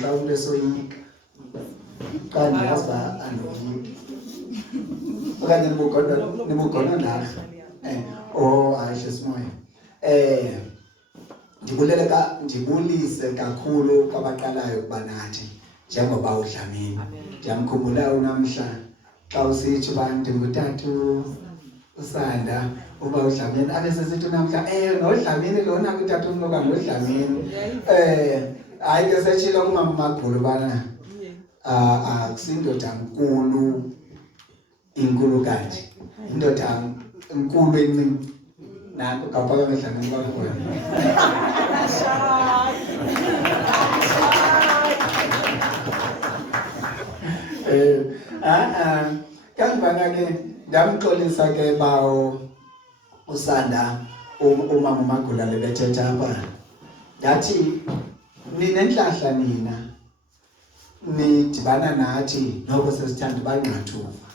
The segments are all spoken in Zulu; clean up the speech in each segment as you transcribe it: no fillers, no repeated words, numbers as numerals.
xa umntu esoyika xa ndiyazi uba andoyiki okanye nibugona nalo hayi sisimoya ndibulise kakhulu kwabaqalayo ukuba nathi njengoba uDlamini ndiyamkhumbula unamhla xa usitsho uba ndingutata uSanda uba uDlamini abesesithi namhla noDlamini lona kutata umnuka ngoDlamini hayi ke setshilo kumama Magulu bana akusindoda inkulu kanje indoda enkulu encinci nako kaphaka ngeDlamini bakhona kangibana ke ndamxolisa ke bawo uSanda umama Magula lebethetha apha ndathi ninenhlahla nina nidibana nathi noko sesithanda banqathuva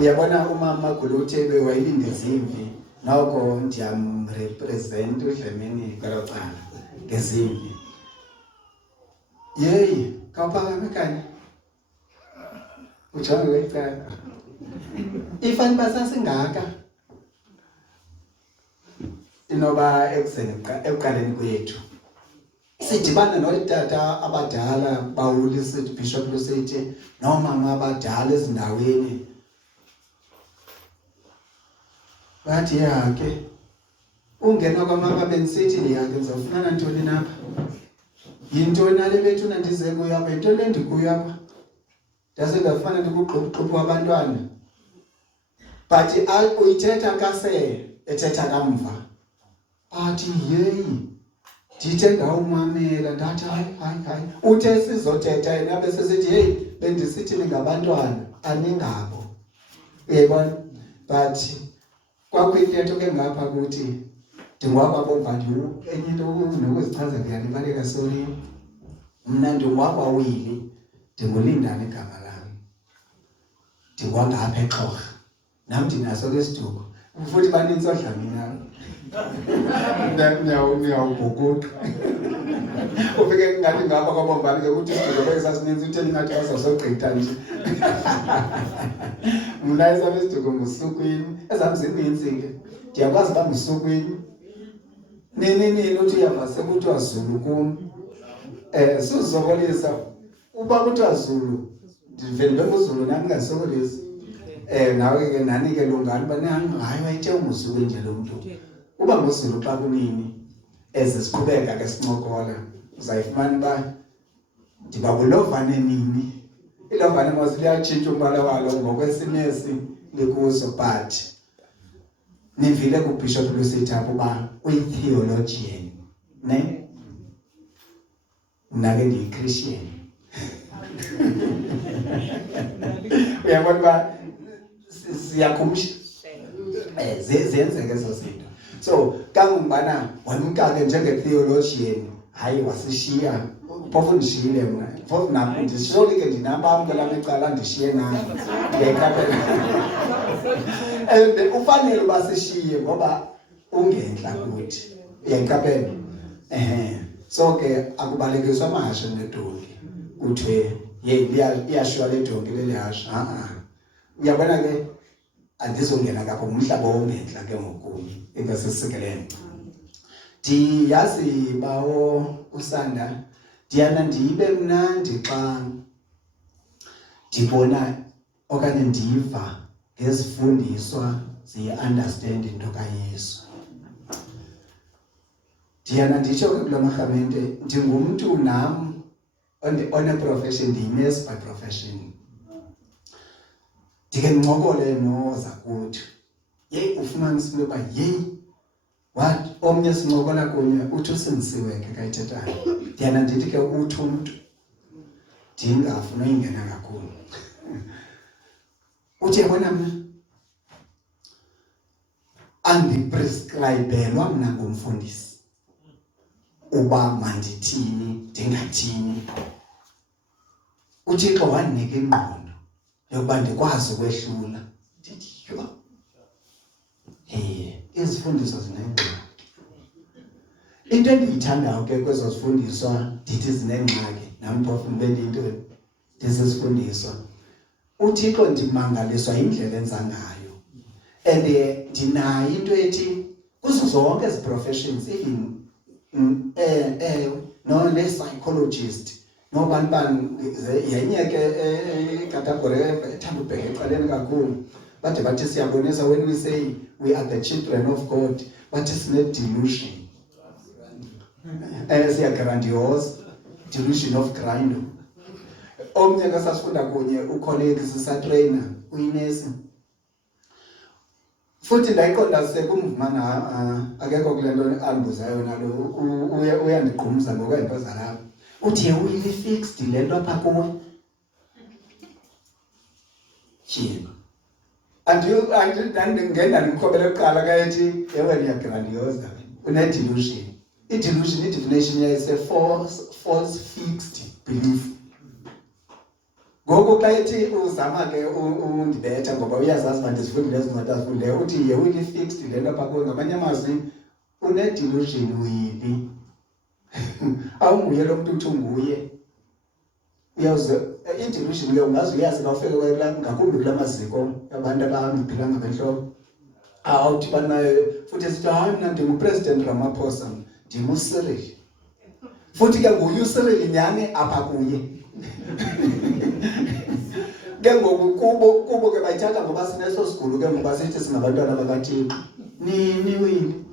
uyabona umama Magula uthebe wayilindezimvi noko ndiyamrepresent uDlamini kwelo cala ngezimvi yeyi kawuphakame kanye ujonge kwecala ifani basasingaka inoba ekuqaleni kwethu sidibana notata abadala bawulisithi Bishop Lusithi nomama abadala ezindaweni bathi yake ungena kwamama benisithi yake ngizofuna ntoni napha yintoni nale bethuna ndize kuyo apha into le ndikuyo apha ndase ngafana ndikuxhupha abantwana but uyithetha kase ethetha kamva bathi yeyi ndithe ngawumamela ndathi hayi uthe sizothetha yena bese sithi hey bendisithi ningabantwana aningabo uyabona but kwakwintetho ke ngapha ukuthi ndingwakwabomva enye into nokuzichaza ngiyalibaleka sorry mna ndingwakwawili ndingulindana igama lami ndingwangapha eXhorha nam ndinaso ke isiduko futhi baninzi oDlamini niyawubhukuqa ufike ngathi ngapha kwabombani ke ukuthi isiduko besasininzi utheni ngathi bazosogqitha nje mna esam isiduko ngusukwini ezam zininzi ke ndiyakwazi uba ngusukwini nini uthi uyava sekuthiwa Zulu kum sizokolisa uba kuthiwa Zulu ndivele nguzulu nami ngasokolisi nawe ke nani ke lungani bani hayi wayithe umzulu nje lo muntu uba nguzulu xa kunini siqhubeka ke sincokola uzayifumana uba ndibabulovane nini ilovane mos liyatshintsha umbala walo ngokwesimesi likuso but nivile kuBishop Lusithi apho uba uyi-theologian ne mna ke ndiyi-Christian uyabona uba siyakhumsha ziyenzeka ezo zinto so kangubana wamka ke njenge-theologian hayi wasishiya phofu ndishiyile mna phofu nam ndishiyoli ke ndinabam ke lam icala ndishiye nami ngekapela and ufanele uba sishiye ngoba ungentla kuthi uyayikapela so ke akubalekiswa amahashe nedonki kuthiwe yeyi iyashiywa le donki leli hashe uyabona ke andizongena kapho ngumhlaba ongentla ke ngokuni engasesikelene ndiyazi bawo uSanda ndiyana ndibe mnandi xa ndibona okanye ndiva ngezifundiswa ziyi-understand into kaYesu ndiyana nditsho ke kula marhamente ndingumntu nam one-profession ndiyi-nurse by profession ndike ndincokole nozakuthi yeyi ufumanisa into yoba yeyi what omnye sincokola kunye uthi usindisiwe ke kayithethayo ndiyana ndithi ke uthi umntu ndingafuna uyingena kakhulu uthi yabona mna andiprescribelwa mna ngumfundisi uba mandithini ndingathini uThixo wandinika ingqondo yokuba ndikwazi ukwehlula ndithi yho izifundiso zinengxaki into endiyithandayo ke kwezo zifundiswa ndithi zinengxaki nami phofu bendintoni ndisisifundiswa. uThixo ndimangaliswa indlela enza ngayo, and ndinayo into ethi kuzo zonke ezi professions, even no ne-psychologist nobani yenye ke category ethanda ubheka eqaleni kakhulu, bade bathi siyabonisa when we say we are the children of God, bathi sine-delusion, siya-grandiose, delusion of grandeur. Omnye ke sasifunda kunye ucolleague sisatrainer uyinesi, futhi ndayiqonda sekumvumana akekho kule nto andibuzayo nalo uyandigqumza ngokwento zalapha, uthi uyili fixed le nto apha kuwe tyhini andingenda ndimkhobele kuqala kayethi ewe ndiyagrandiyoza une-delusion. I-delusion i-definition yayo false fixed belief. Ngoku xa ethi uzama ke undibetha ngoba uyazazi uba ndizifundile ezincwadi azifundileyo, uthi ye uyili fixed le nto apha kuwe, ngamanye amazwi une-delusion uyili. Awunguye lo mntu uthi unguye. Uyawuze i-delusion ke ungaze uyazi bawufeke ngakumbi kula maziko abantu abangiphila ngabentloko awuthi banayo, futhi esithi hayi mna ndingupresident Ramaphosa, ndimuCyril, futhi ke nguye uCyril nyhani apha kuye. Ke ngoku kubo ke bayithatha ngoba sineso sigulo ke ngoba sithi singabantwana bakaThixo. Nini wini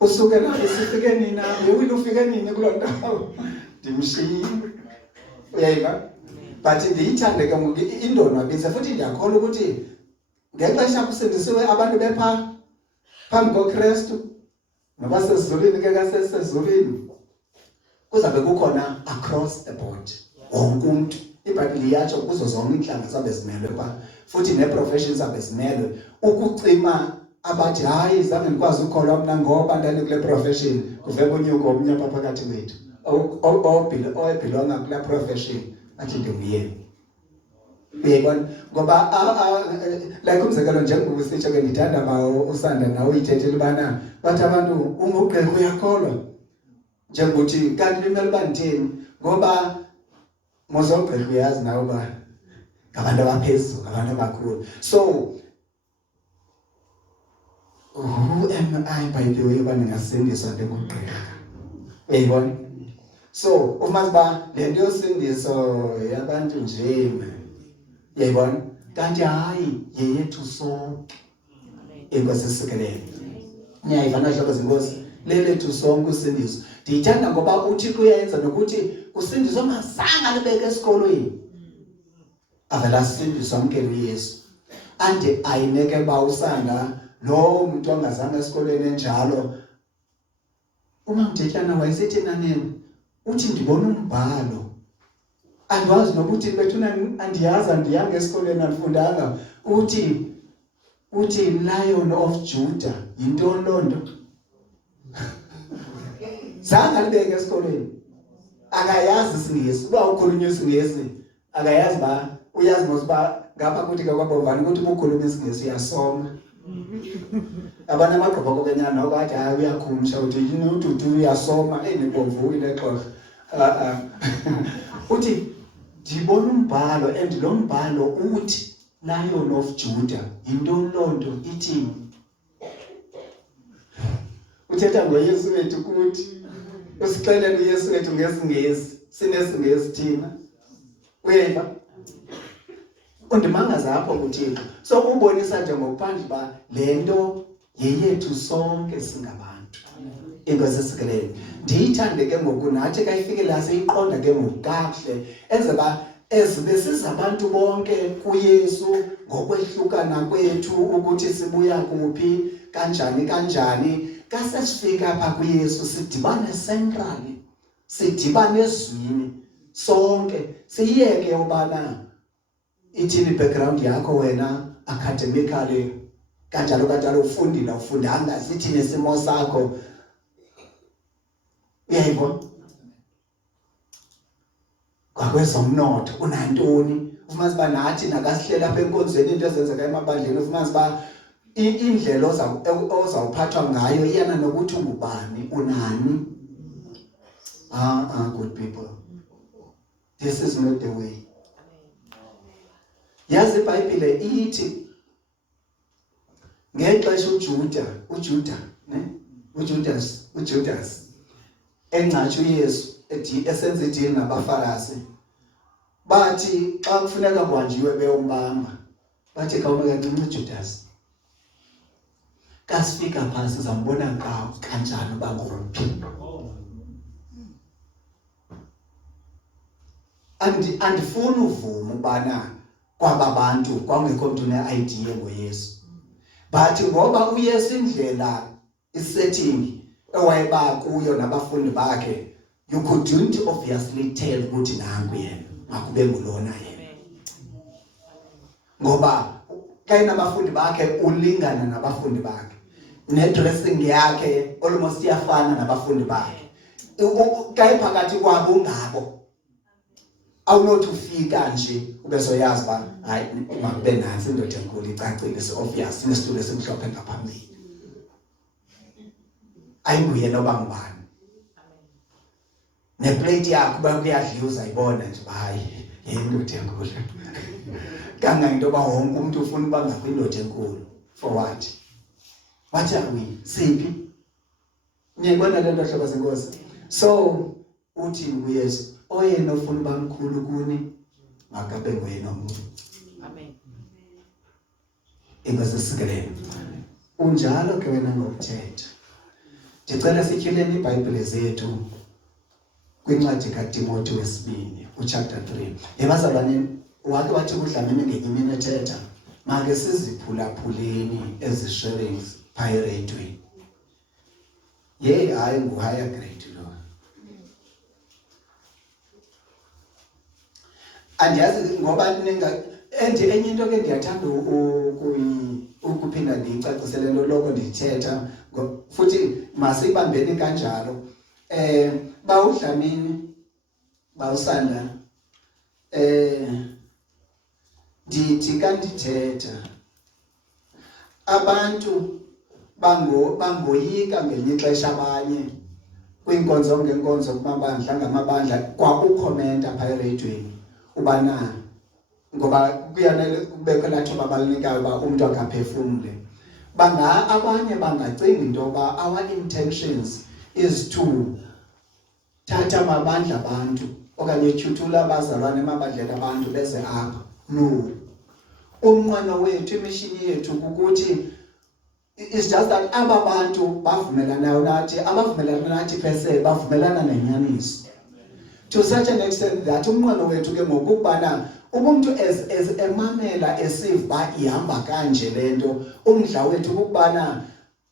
usuke na sifike nina wini ufike nini kuloo ndawo ndimshiye, uyayiva. But ndiyithande ke ngoku indonwabisa, futhi ndiyakholwa ukuthi ngexesha kusindisiwe abantu bepha phambi koKristu noba sezulwini ke kasesezulwini kuzabe kukhona across the board wonke umntu. iBhayibhile iyatsho kuzo zonke iintlanga zabe zimelwe pha, futhi nee-professions zabe zimelwe ukucima abathi hayi zange ndikwazi ukholwa mna ngoba ndandikule profession, kuvele unyuko omnye apha phakathi kwethu obhilonga kula profession athi ndinguye. Uyayibona, ngoba like umzekelo njengoba usitsho ke ndithanda ba usanda nawe uyithethela ubana bathi abantu ungugqirha uyakholwa njengokuthi kanti limele uba nditheni, ngoba mozogqirha uyazi nawe uba ngabantu abaphezulu, abantu abakhulu. So who am I by the way uba ndingasindiswa ndingugqirha? Uyayibona, so umazi uba le nto yosindiso yabantu nje, uyayibona, kanti hayi yeyethu sonke. Inkosi isikelele, niyayiva nahlobo zenkosi, lelethu sonke usindiso. Ndiyithanda ngoba uThixo uyayenza nokuthi usindiso mazange alibeke esikolweni, avela sindiswa amkele uYesu. Ande ayineke ba usanda lo muntu ongazange esikolweni enjalo. Uma Mthethana wayesithi nanini uthi ndibona umbhalo, andiwazi nokuthi bethuna andiyazi, andiyanga esikolweni andifundanga, uthi Lion of Judah yintoni loo nto? Zange alibeke esikolweni, akayazi isingesi. Uba ukhulunywa isingesi akayazi ba uyazi mos uba ngapha kuthi ke kwabovani ukuthi ubukhuluma isingesi uyasoma. Abantu amagqobhoko kenyana noko athi hayi uyakhumsha uthi yini ududu uyasoma enibomvu ilexhosa. Uthi ndibona umbhalo, and lo mbhalo uthi Lion of Judah yintoni loo nto, ithini? Uthetha ngoYesu wethu kuthi usixelele uYesu wethu ngesingesi, sinesingesi thina. Uyayiva, undimangaza apho kuThixo. So ubonisa nje ngokuphandle uba le nto yeyethu sonke singabantu. Inkosi isikelele, ndiyithande ke ngoku nathi kayifike la seyiqonda ke ngoku kakuhle ezeba ezibe sizabantu bonke kuYesu ngokwehlukana kwethu ukuthi sibuya kuphi kanjani. Kasesifika apha kuYesu sidibane centrally, sidibane ezwini sonke, siyeke ubana ithini background yakho wena academically kanjalo ufundanga, sithini isimo sakho. Uyayibona, kwakwezomnotho unantoni, ufumanise uba nathi nakasihlela apha enkonzweni into ezenzeka emabandleni, ufumanise uba indlela ozawuphathwa ngayo iyana nokuthi ungubani, unani. Good people. This is not the way. Yazi iBhayibhile ithi ngexesha uJudas encatshe uYesu esenza idili nabaFarisi, bathi xa kufuneka kwanjiwe beyombamba, bathi kawumeka ncinci uJudas, kasifika phasi sizambona kanjani uba nguphi. Andifuni uvuma ubana kwaba bantu kwangekho mntu ne-idea ngoYesu, but ngoba uYesu indlela isetting ewayeba kuyo nabafundi bakhe, you couldn't obviously tell ukuthi nangu yena makube ngulona yena, ngoba kayena abafundi bakhe ulingana nabafundi bakhe, ne-dressing yakhe almost iyafana nabafundi bakhe, kayiphakathi kwabo ungabo. Awunothi ufika nje ube soyazi ba hayi makube nansi indoda enkulu icacile, so obvious inesitulo esimhlophe ngaphambili, ayinguye noba ngubani. Neplate yakho uba kuyadliwa uzayibona nje hayi yindoda enkulu. Kanganto ba wonke umuntu ufuna uba ngakwindoda enkulu. For what? What are we? Siphi? Niyayibona le nto hlobo zenkosi. So uthini kuYesu? Oyena ofuna uba mkhulu kuni makabe nguyena omkhulu. Amen. Inkosi sikelele. Unjalo ke wena ngokuthetha. Ndicela sityhileni iBhayibhile zethu kwincwadi kaTimothy wesibini uchapter 3. Yebazalwane wake wathi kudlamini ngenye imini ethetha make siziphulaphuleni ezi sharings pirateweni. Hayi ngu-higher grade lo. Andiyazi ngoba enye into ke ndiyathanda ukuphinda ndiyicacisele lo loko ndithetha futhi masibambeni kanjalo. Bawudlamini bawusanda ndithi kandithetha abantu bangoyika ngelinye ixesha abanye kwinkonzo ngenkonzo kumabandla ngamabandla kwakukhomenta phaya eredweni ubana ngoba kuyanele kubekho lathuba balinikayo ba umuntu akaphefumule. Abanye bangacinga into yoba our intentions is to thatha amabandla abantu okanye tyhuthula abazalwane emabandleni abantu beze apha. No. Umnqweno wethu, imishini yethu kukuthi it's just that aba bantu bavumelana nathi, abavumelana nathi phese bavumelana nenyaniso. To such an extent that umnqweno wethu ke ngokubana umuntu as emamela esiva ihamba kanje lento, umdla wethu ukubana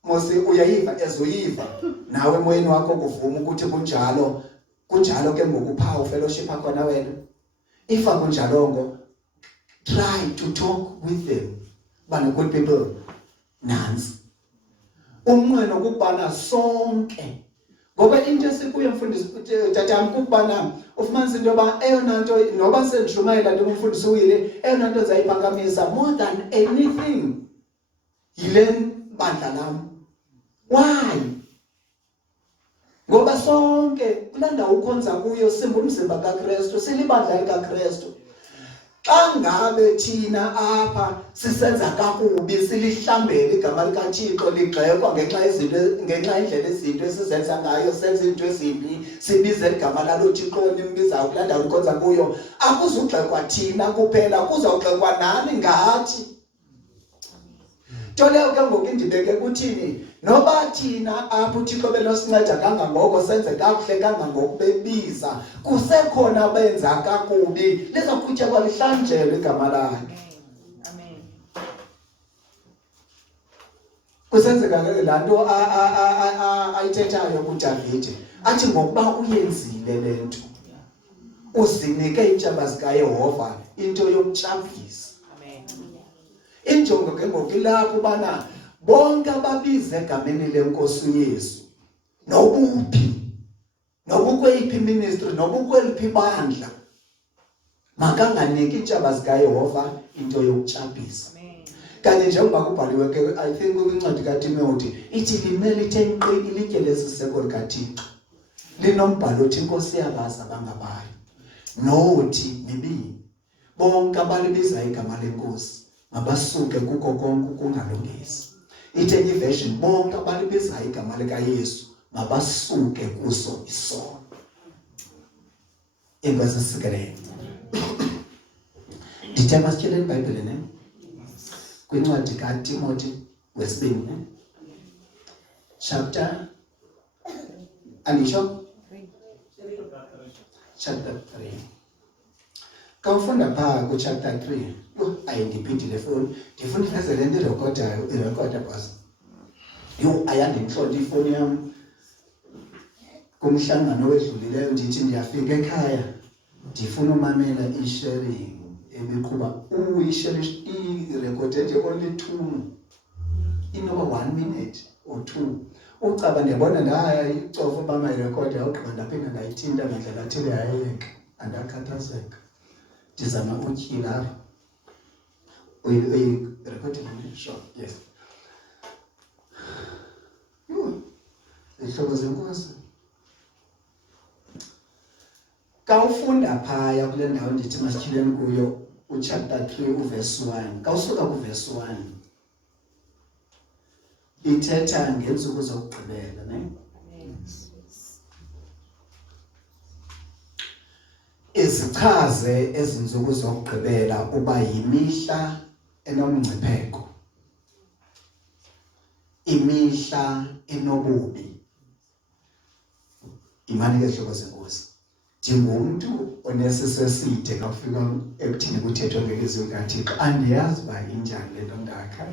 mose uyayiva ezoyiva nawe emoyeni wakho kuvuma ukuthi kunjalo ke ngokupha ufellowship akhona wena. If akunjalongo, try to talk with them. Bana good people nansi umnqweno ukubana sonke ngoba into esikuyo mfundisi tatami ukubana ufumanisa into yoba eyona nto noba sendishumayela nto umfundisi uyile eyona nto zayiphakamisa more than anything yile bandla lam. Why? Ngoba sonke kulaa ndawo ukhonza kuyo simbumzimba kaKristu, silibandla likaKristu. Xa ngabe thina apha sisenza kakubi silihlambele igama likaThixo ligxekwa ngenxa indlela izinto esizenza ngayo, senza into ezimbi sibize igama lalo Thixo nimbizayo kulaa ndawo likhonza kuyo, akuzugxekwa thina kuphela, kuzawugxekwa nani ngathi. Nto leyo ke ngoku indibeke kuthini noba thina apho uThixo benosinceda kangangoko senze kakuhle kangangoko bebiza, kusekhona benza kakubi, lizokutywa kwalihlanjelwe igama lakhe. Amen. Kusenzeka laa nto ayithethayo kuDavide athi ngokuba uyenzile le nto uzinike iintshaba zikaYehova into yokutshapisa. Injongo ke ngoku ilapho ubana bonke ababize egameni lenkosi uYesu nobukweyiphi ministry nobukweliphi bandla makanganiki iintshaba zikaYehova into yokutshapisa. Kanye njengoba kubhaliwe ke I think kwincwadi kaTimothy ithi limele lithe nkqi ilitye lesiseko likaThixo. linombhalo othi inkosi yabazi abangabayo nothi mibini bonke abalibiza igama lenkosi mabasuke kuko konke ukungalungisi. Enye version bonke abalibiza igama likaYesu mabasuke kuso isono. Inkosi sikelele. Ndithe masityelele iBhayibhile ne kwincwadi kaTimothy wesibini ne chapter andisho chapter 3. Kawufunda phaa ku-chapter 3 ayindiphindile foni ndifuna ifezele nto irekhoda basi ayandintlonta ifoni yam kumhlangano wedlulileyo ndithi ndiyafika ekhaya ndifuna umamela i-sharing ebiqhuba i-recorded only 2 inoba 1 minute or 2 ucaba ndiyabona ndaya icofa uba mayirekhode yawugqiba ndaphinda ndayithinta ngendlela athile yayeka andakhathazeka ndizama utyhila uyi-recording sure yes izihlobo zenkosi kawufunda phaya kule ndawo ndithi masityhileni kuyo uchapter 3 uverse 1 kawusuka kuverse 1 ithetha ngeentsuku zokugqibela ne izichaze ezintsuku zokugqibela uba yimihla enomngcipheko, imihla enobubi. Imani ke hlobo zenkosi njengomntu onesiso eside kafika ekuthini kuthethwa ngelizwi likaThixo andiyazi uba injani le nto ndakha.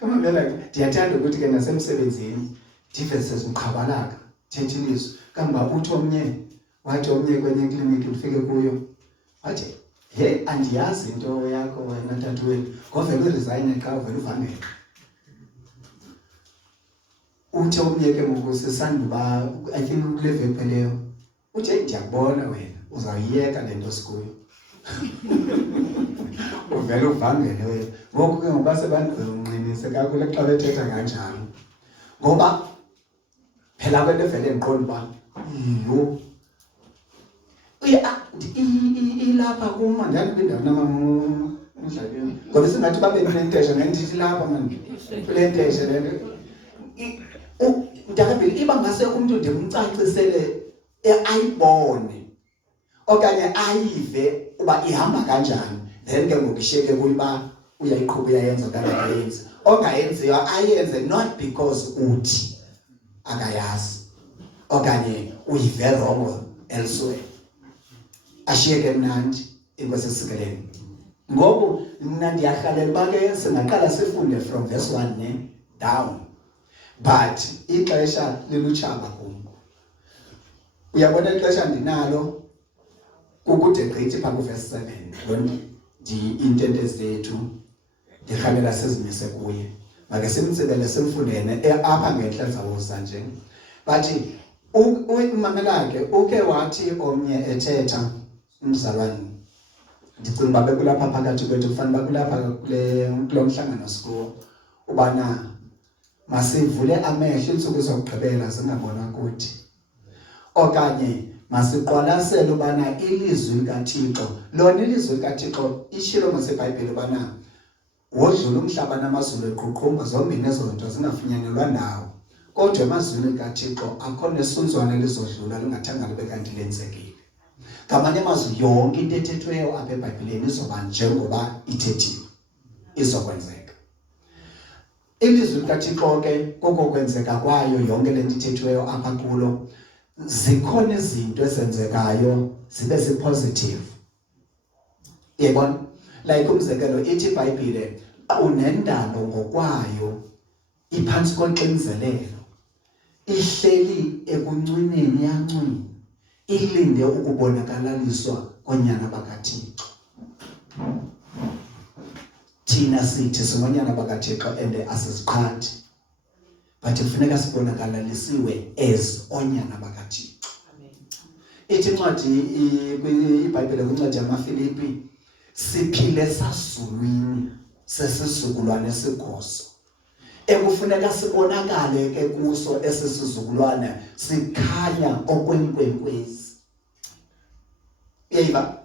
Kamamela ndiyathanda ukuthi ke nasemsebenzini ndive seziqhabalaka thetha ilizwi kamba uthi wathi omnye kwenye ikliniki ndifike kuyo wathi hey andiyazi into yakho wena tatweni ngovele uresign xa uvele uvangele. Uthi omnye ke ngokusesanduba I think kule veki leyo uthi ndiyakubona wena uzawuyiyeka le nto sikuyo. Uvele uvangele wena ngoku ke ngoba sebandinqinise kakule xa bethetha kanjalo ngoba phela kwento evele ndiqonda uba yho ilapha kuma ndandibindawo namamdlalweni ngoba singathi babe nentesha ngendithi lapha manje kule ntesha lento ndakabili iba ngase umuntu ndimcacisele ayibone okanye ayive uba ihamba kanjani then ke ngokisheke kuba uyayiqhuba uyayenza okanye ayenze ongayenziwa ayenze not because uthi akayazi okanye uyive wrong elsewhere. Ashiyeke mnandi inkosi esikeleni ngoku mna ndiyahalela uba ke singaqala sifunde from verse 1 ne down but ixesha lilutshaba kum. Uyabona ixesha ndinalo kukude gqithi phaa kuverse 7 iintente zethu ndirhalela sizimise kuye make simtsibele simfundene apha ngentla zawuza nje but umamela ke uke wathi omnye ethetha umzalwane ndicinga uba bekulapha phakathi kwethu kufanele bakulapha kulo mhlangano sikuwo ubana masivule amehlo iintsuku zokugqibela zingabona kuthi okanye masiqwalasele ubana ilizwi likaThixo lona ilizwi likaThixo ishilo ngaseBhayibhile ubana wodlula umhlaba namazulu eqhuqhumba zombini ezo nto zingafunyanelwa ndawo kodwa emazwini kaThixo akho nesunzwana elizodlula lingathanga libe kanti lenzekile. Ngamanye amazwi yonke into ethethweyo apha eBhayibhileni izoba njengoba ithethiwe izokwenzeka. Ilizwi likaThixo ke kokwenzeka kwayo yonke le nto ithethweyo apha kulo zikhona izinto ezenzekayo zibe zipositive. Yebona like umzekelo ithi iBhayibhile unendalo ngokwayo iphantsi koxinzelelo ihleli ekuncwineni yancwini ilinde ukubonakalaliswa konyana bakaThixo. Thina sithi singonyana bakaThixo and asiziqhathi but kufuneka sibonakalisiwe as onyana bakaThixo. Ithi incwadi iBhayibhile kwincwadi yamaFilipi siphile sazulwini sesizukulwane esigoso ekufuneka sibonakale ke kuso esisizukulwana sikhanya okwenkwenkwezi. Yeba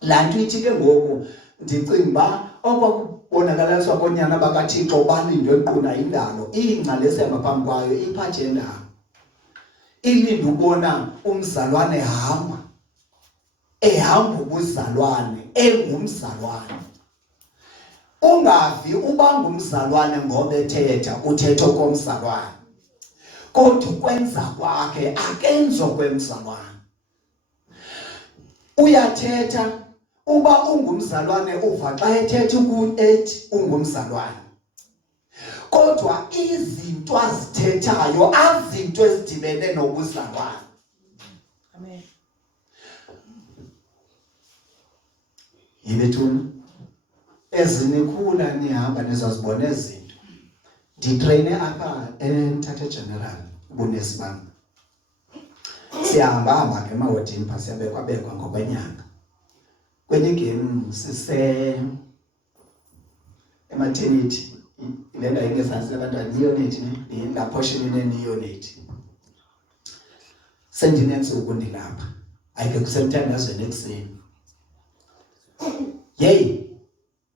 la nto ithi ke ngoku ndicinga ba okwakubonakaliswa konyana bakaThixo balindwe quna indalo ingcali esihamba phambi kwayo iphatshenda ilinde ubona umzalwane ehamba ubuzalwane engumzalwane. Ungavi uba ngumzalwane ngoba ethetha uthetho komzalwane, kodwa ukwenza kwakhe akenzo kwemzalwane. Uyathetha uba ungumzalwane uva xa ethetha ethi ungumzalwane, kodwa izinto azithethayo azinto ezidibene nobuzalwane. Amen. Yibethuna ezinikhula nihamba nizazibona izinto. Nditrayine apha eMthatha General ubunesi bam. Siyahamba ke emawodini pha siyabekwa ngokwenyanga. Kwenye game sise ematernity ilenda ingezansi abantwana neonate ne la portion neonate. Sendinensuku ndilapha. Ayike kusemthandazweni ekuseni. Yey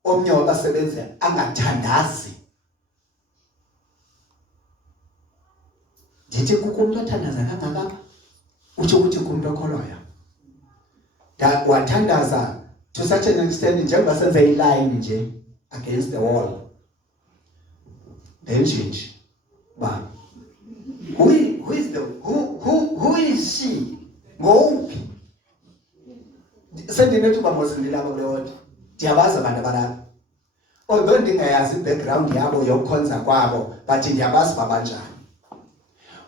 omnye wabasebenzi angathandazi. Ndithi kukho umuntu othandaza kangaka utsho ukuthi kumuntu okholwayo. Wathandaza to such an extent njengoba senze iline nje against the wall. Then change. Ba. Who is she? Ngophi? Sendinethu bamozindilabo lewona. Ndiyabaza abantu abalapha. Although ndingayazi background yabo yokukhonza kwabo, but ndiyabazi babanjani.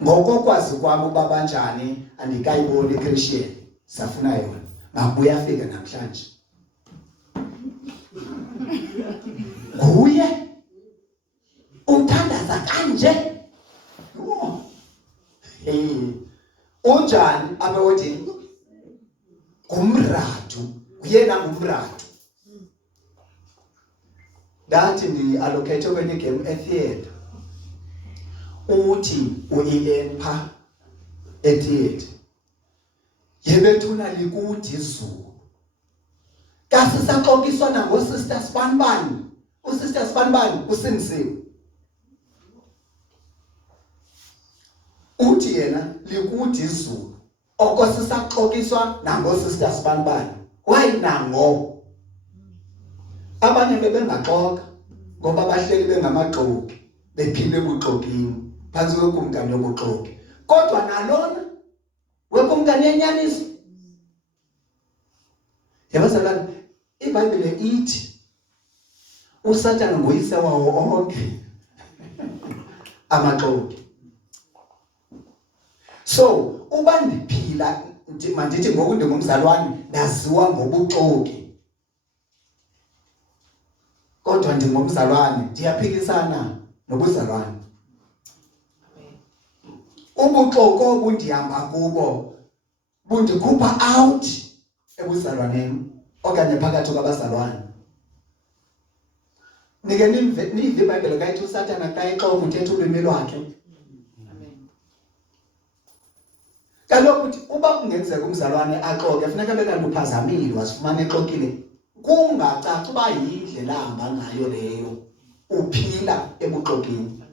Ngokokwazi kwabo babanjani andikayiboni iChristian. Safuna yona. Mabuya afika namhlanje. Nguye uthandaza kanje. Unjani abewothi ngumratu, uyena ngumratu. Ndathi ndi-allocate kwenye game etheatre. Uthi u-EN pha etheatre. Yebethuna likude izulu. Kasisaxokiswa nangosister Spanbani. Usister Spanbani usinzile. Uthi yena likude izulu. Okosisaxokiswa nangosister Spanbani. Why nango? Abanye bebengaxoka ngoba bahleli bengamagxoki bephile ebuxokini phansi kwekumkani yobuxoki. Kodwa nalona wekumkani yenyaniso. Yabazalwane, iBhayibhile ithi uSathane nguyise wawo onke amaxoki. So uba ndiphila mandithi ngoku ndingumzalwane ndaziwa ngobuxoki. Kodwa ndingumzalwane ndiyaphikisana nobuzalwane. Ubuxoki obundihamba kubo bundikhupha out ebuzalwaneni okanye phakathi kwabazalwane. Nike nive iBhayibhile kayithi uSathane xa exoka uthetha ulwimi lwakhe. Kaloku uthi uba kungenzeka umzalwane axoke kufuneka bekanti uphazamile wasifumana exokile. Kungacaci uba yindlela ahamba ngayo leyo uphila ebuxokini.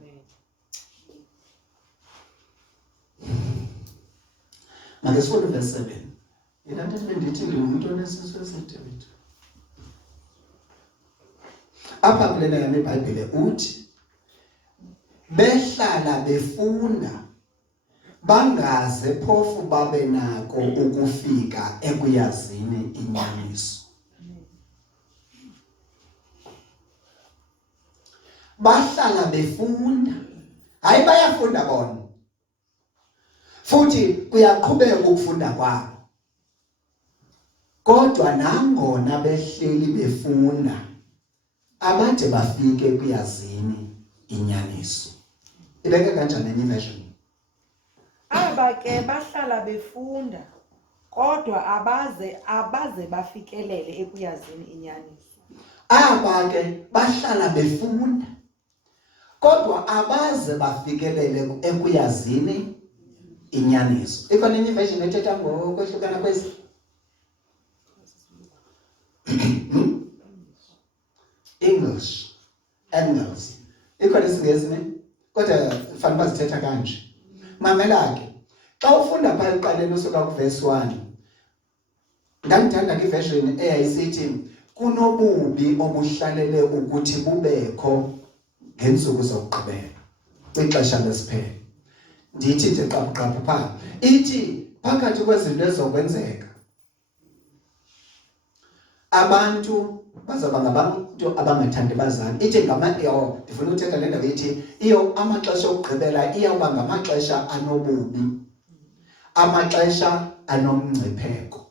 Make sifunde verse 7. Yena nto bendithi ngumuntu onesiso esithebethu. Apha kulena yami iBhayibhile uthi behlala befunda bangaze phofu babe nako ukufika ekuyazini inyaniso. Bahlala befunda, hayi bayafunda bona. Futhi kuyaqhubeka ukufunda kwabo. Kodwa nangona behleli befunda abade bafike ekuyazini inyaniso. Ibeke kanjani enye version? Aba ke bahlala befunda kodwa abaze bafikelele ekuyazini inyaniso. Aba ke bahlala befunda kodwa abaze bafikelele ekuyazini inyaniso. Ikhona enye version ethetha ngokwehlukana kwezi. English. Ikhona isingesi ne? Kodwa fanele bazithetha kanje. Mamela ke. Xa ufunda phaa eqaleni usuka kuverse 1. Ngandithanda ke version eyayisithi kunobubi obuhlalele ukuthi bubekho ngensuku zokugqibela kwixesha lesiphelo. Ndithi nje qaphaqapha phaa. Ithi phakathi kwezinto ezokwenzeka abantu bazaba ngabantu abangathandi bazali. Ithi ndifuna uthetha le ndaba ithi amaxesha okugqibela iyawuba ngamaxesha anobubi, amaxesha anomngcipheko.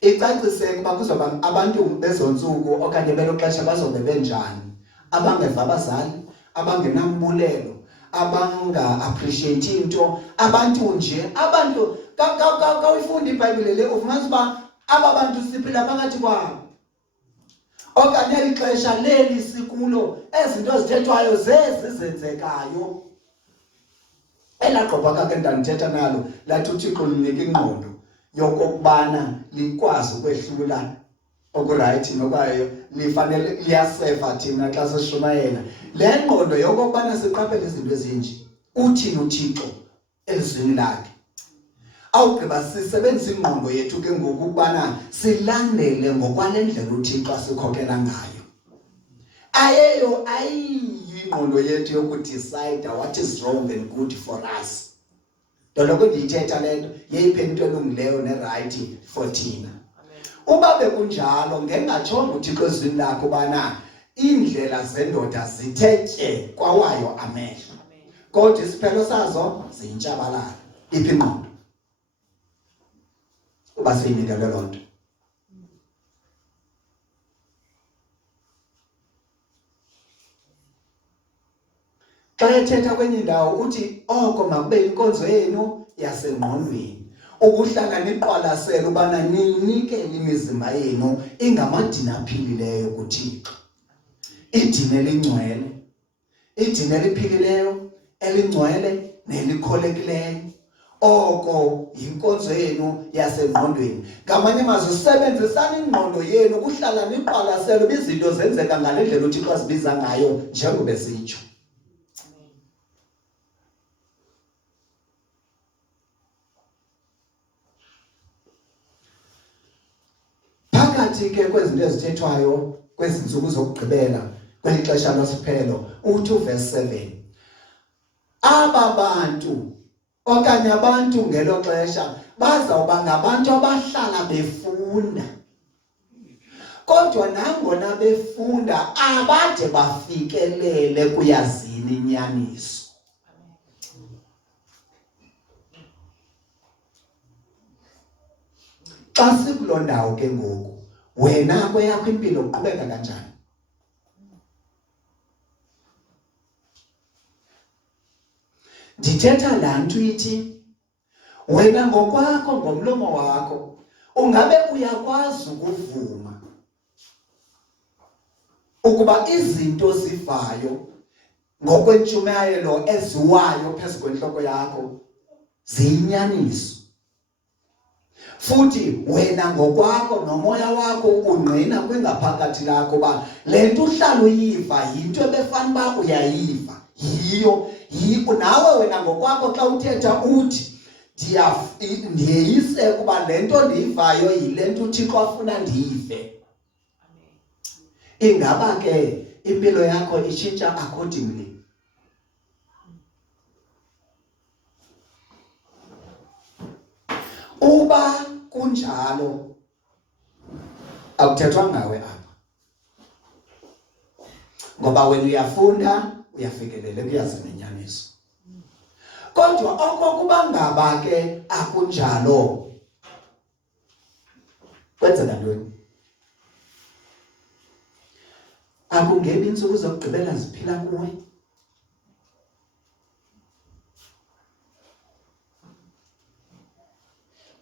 Icacise ukuba kuzoba abantu bezontsuku okanye belo xesha bazobe benjani, abangeva abazali, abangenambulelo, abanga-appreciate into, abantu nje, abantu ka uyifunda iBhayibhile le ufumanisa uba aba bantu siphila phakathi kwabo. Okanye ixesha leli sikulo ezinto zithethwayo zezenzekayo. Elaqopha ke ndandithetha nalo lathi uThixo linika ingqondo yokokubana likwazi ukwehlula okuright nokwayo lifanele liyasefa thina xa sishumayela. Le ngqondo yokokubana siqaphele izinto ezinje uthini uThixo elizwini lakhe. Awugqiba sisebenzisa ingqondo yethu ke ngokubana silandele ngokwale ndlela uThixo asikhokela ngayo. Ayingqondo yethu yokudecide what is wrong and good for us. Doloko ndiyithetha lento yeyiphe into elungileyo neright for thina. Uba bekunjalo ngengatshoyo uThixo ezwini lakho bana indlela zendoda zithetye kwawayo amehlo. Kodwa isiphelo sazo ziyintshabalala. Iphi ingqondo? Uba seyinikelwe loo nto. Xa ethetha kwenye indawo uthi oko makube inkonzo yenu yasengqondweni. Ukuhlala niqwalasela ubana ninikele imizimba yenu ingamadini aphilileyo kuThixo. Idini elingcwele, idini eliphilileyo, elingcwele nelikholekileyo. Oko yinkonzo yenu yasengqondweni. Ngamanye amazwi sebenzisani ingqondo yenu ukuhlala niqwalasela izinto zenzeka ngale ndlela uThixo azibiza ngayo njengoba esitsho. Phakathi ke kwezinto ezithethwayo kwezinsuku zokugqibela kweli xesha lesiphelo uthi verse 7. Aba bantu okanye abantu ngelo xesha bazawuba ngabantu abahlala befunda. Kodwa nangona befunda abade bafikelele kuyazini inyaniso. Xa sikuloo ndawo ke ngoku wena kweyakho impilo uqhubeka kanjani? Ndithetha laa nto ithi wena ngokwakho ngomlomo wakho ungabe uyakwazi ukuvuma ukuba izinto zivayo ngokwentshumayelo eziwayo phezu kwentloko yakho ziyinyaniso. Futhi wena ngokwakho nomoya wakho ungqina kwingaphakathi lakho ba le nto uhlala uyiva yinto ebefana uba uyayiva. Yiyo nawe wena ngokwakho xa uthetha uthi ndiyeyise ukuba le nto ndiyivayo yile nto uThixo afuna ndiyive. Ingaba ke impilo yakho itshintsha accordingly? Uba kunjalo akuthethwa ngawe apha. Ngoba wena uyafunda uyafikelela kuyazini inyaniso. Kodwa okokuba ngaba ke akunjalo kwenzeka ntoni? Akungeni insuku zokugqibela ziphila kuwe?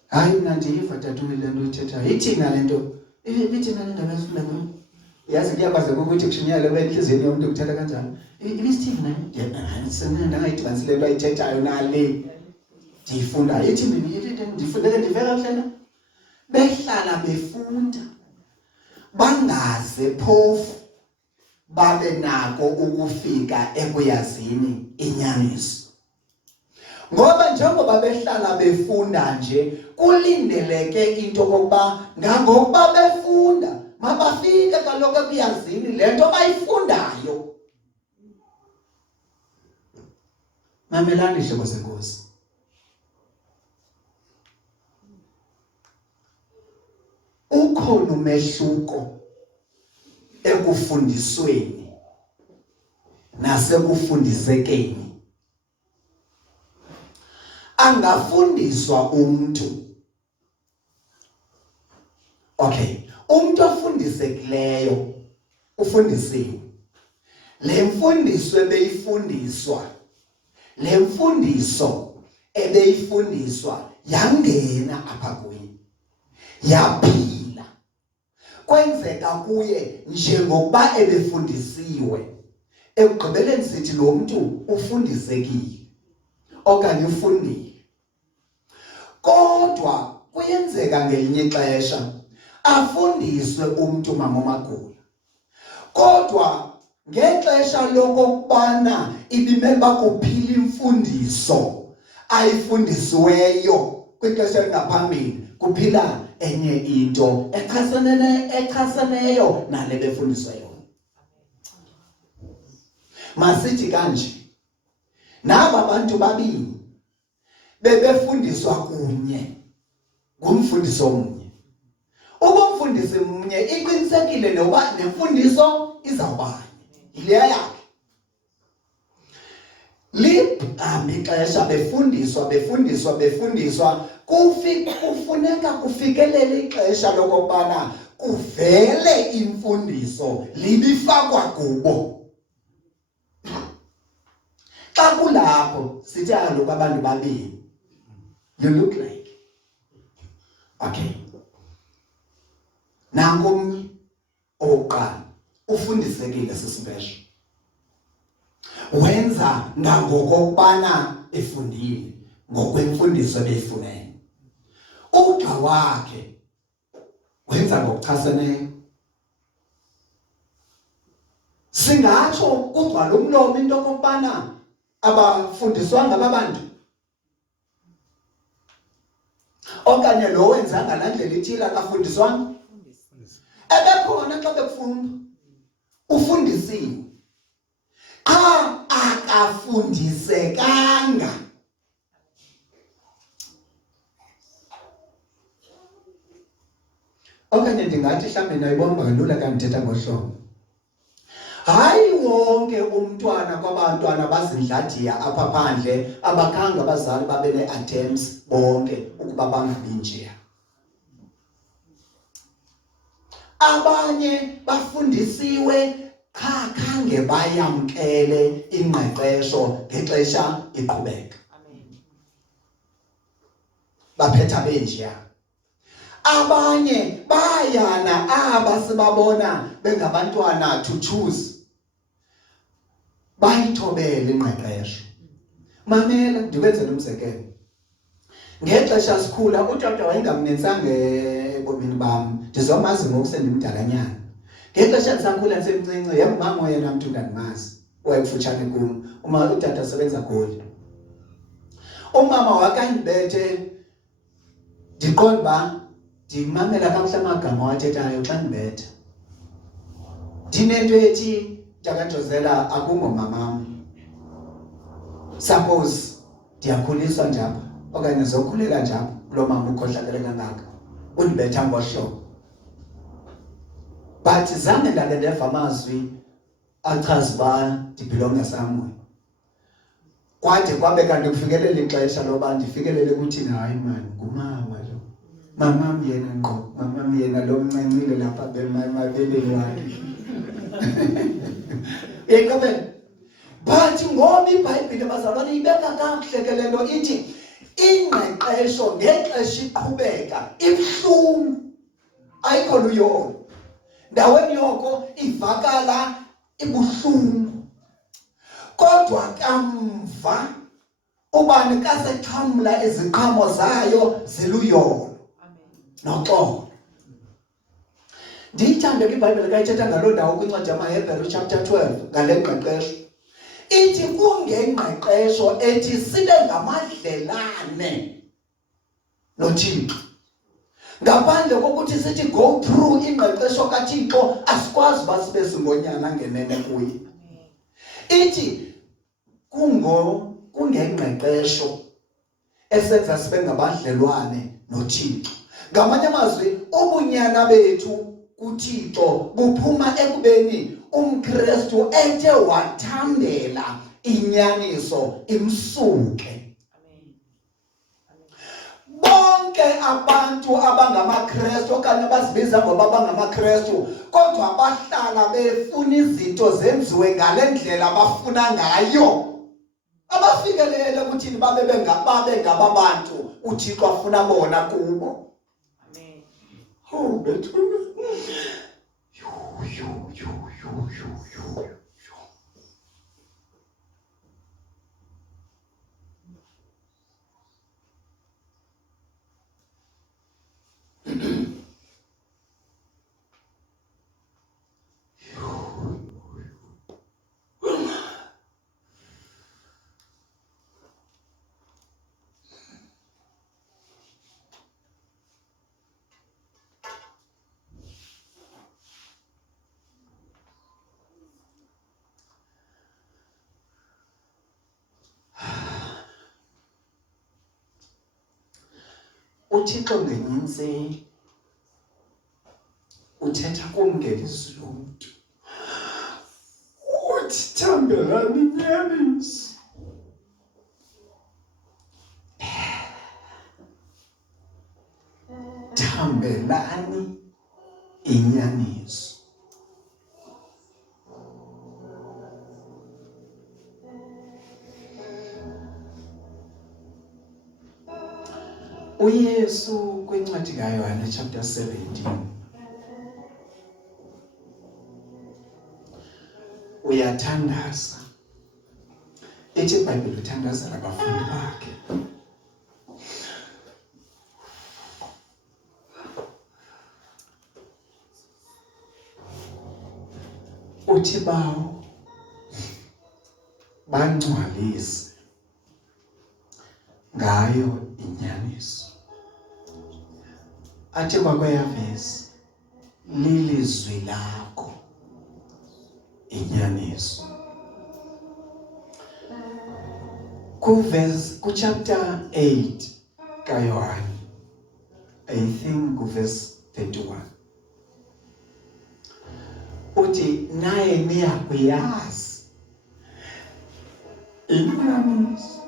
Hayi mna ndiyiva tatomile le nto uyithethayo. Ithina le nto? Ithina le ndaba esifunda kuyo? yazi kuyakwazi ukuthi kushunyayele kwenhliziyweni yomuntu ukuthatha kanjani iSteve naye senandangayidibaniselwe into ayithethayo nale ndiyifunda ithi mina ndifundeke ndiveka kahle behlala befunda bangaze phofu babe nako ukufika ekuyazini inyaniso. Ngoba njengoba behlala befunda nje kulindeleke into kokuba ngangokuba befunda mabafike kaloku ekuyazini lento bayifundayo. Mamelani hlobo zenkosi. Ukhona umehluko ekufundisweni nasekufundisekeni. Angafundiswa umuntu. Okay, umuntu ofundisekileyo ufundisiwe. Le mfundiso ebeyifundiswa, le mfundiso ebeyifundiswa yangena apha kuye. Yaphila. Kwenzeka kuye njengokuba ebefundisiwe. Ekugqibeleni sithi lo muntu ufundisekile okanye ufundile. Kodwa kuyenzeka ngelinye ixesha afundiswe umuntu mama uMagula. Kodwa ngexesha lokubana ibimele bakuphila imfundiso ayifundisiweyo kwixesha lingaphambili kuphila enye into echaseneyo nale befundiswa yona. Masithi kanje naba bantu babini bebefundiswa kunye ngumfundisi omnye. Ubumfundisi munye iqinisekile noba nemfundiso izawubanye ileya yakhe. Lihambe ixesha befundiswa kufuneka kufikelele ixesha lokubana kuvele imfundiso libifakwa kubo. Xa kulapho sithi kaloku abantu babini you look like okay. Nanku omnye oqala ufundisekile sisimpesha. Wenza ngangokubana efundile ngokwemfundiso ebeyifunene. Ugxa wakhe wenza ngokuchaseneyo. Singatsho kugcwala umlomo into okubana abafundiswanga ababantu. Okanye lo wenza ngalandlela ithile akafundiswanga. Ebekhona xa bekufunda ufundisiwe. Akafundisekanga. Okanye ndingathi mhlawumbe nayibomba lula kandithetha ngohlobo. Hayi wonke umntwana kwabantwana bazindladiya apha phandle abakanga abazali babe ne-attempts bonke ukuba bangabi njeya. Abanye bafundisiwe khange bayamkele ingqeqesho ngexesha iqhubeka. Baphetha benjeya. Abanye bayana aba sibabona bengabantwana to choose. Bayithobele ingqeqesho. Mamela ndikwenzela umzekelo. Ngexesha sikhula utata wayengamnensanga ebomini bam. Ndizomazi ngoku sendimdalanyana. Ngexesha ndisakhula ndisemncinci yamama yena mntu ngandimazi wayekufutshane kum. Utata sebenza Goli. Umama wakandibethe ndiqonda uba ndimamela kakuhle amagama wathethayo xa ndibetha. Ndinento ethi Ntakajozela akungomamam. Suppose ndiyakhuliswa njalo okanye zokhulela njalo lo mama ukhohlakele kangaka undibetha ngohlobo. But zange ndake ndeva amazwi achaza uba ndibhilonga somewhere. Kwade kwabe kanti kufikelele ixesha loba ndifikelele kuthina hayi mani ngumama lo. Mamam yena ngqo, mamam yena lo mncancile lapha bemabeleni wakhe. But ngoba iBhayibhile bazalwane ibeka kakuhle ke lento ithi ingqeqesho ngexesha iqhubeka ibuhlungu ayikho luyona. ndaweni yoko ivakala ibuhlungu. Kodwa kamva ubani kasexhamla iziqhamo zayo ziluyolo noxolo. Ndiyithanda ke iBhayibhile ka ithetha ngaloo ndawo kwincwadi yamaHebrew chapter 12 ngale ngqeqesho. Ithi kungengqeqesho ethi sibe ngamadlelane noThixo. Ngaphandle kokuthi sithi go through ingqeqesho kaThixo asikwazi uba sibe singonyana ngenene kuye. Ithi kungengqeqesho esenza sibe ngabadlelwane noThixo. Ngamanye amazwi ubunyana bethu kuThixo buphuma ekubeni umKristu ethe wathambela inyaniso imsuke. Bonke abantu abangamaKristu okanye abazibiza ngoba abangamaKristu kodwa bahlala befuna izinto zenziwe ngale ndlela abafuna ngayo. Abafikelele ukuthi babe ngababantu uThixo afuna bona kubo. Amen. Oh bethuna. uThixo ngenyinsi uthetha kumngelizwi lomntu. Uthi thambelani inyaniso. Thambelani inyaniso. uYesu kwincwadi kaYohane chapter 17 uyathandaza. Ithi iBhayibhile uthandazela abafundi bakhe. Uthi bawo bangcwalise ngayo inyaniso. Athi kwakweyavesi lilizwi lakho inyaniso. Chapter 8 kaYohane, I think verse 31. Uthi naye niyakuyazi inyaniso,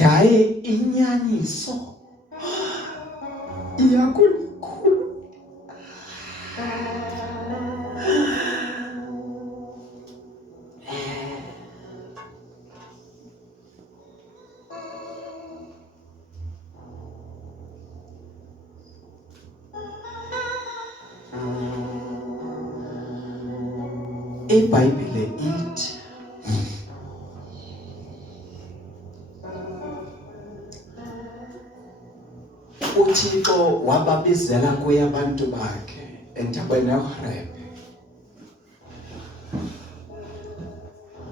yaye inyaniso iyakunikhulula. iBhayibhile ithi uThixo wababizela kuye abantu bakhe entabeni yaHorebe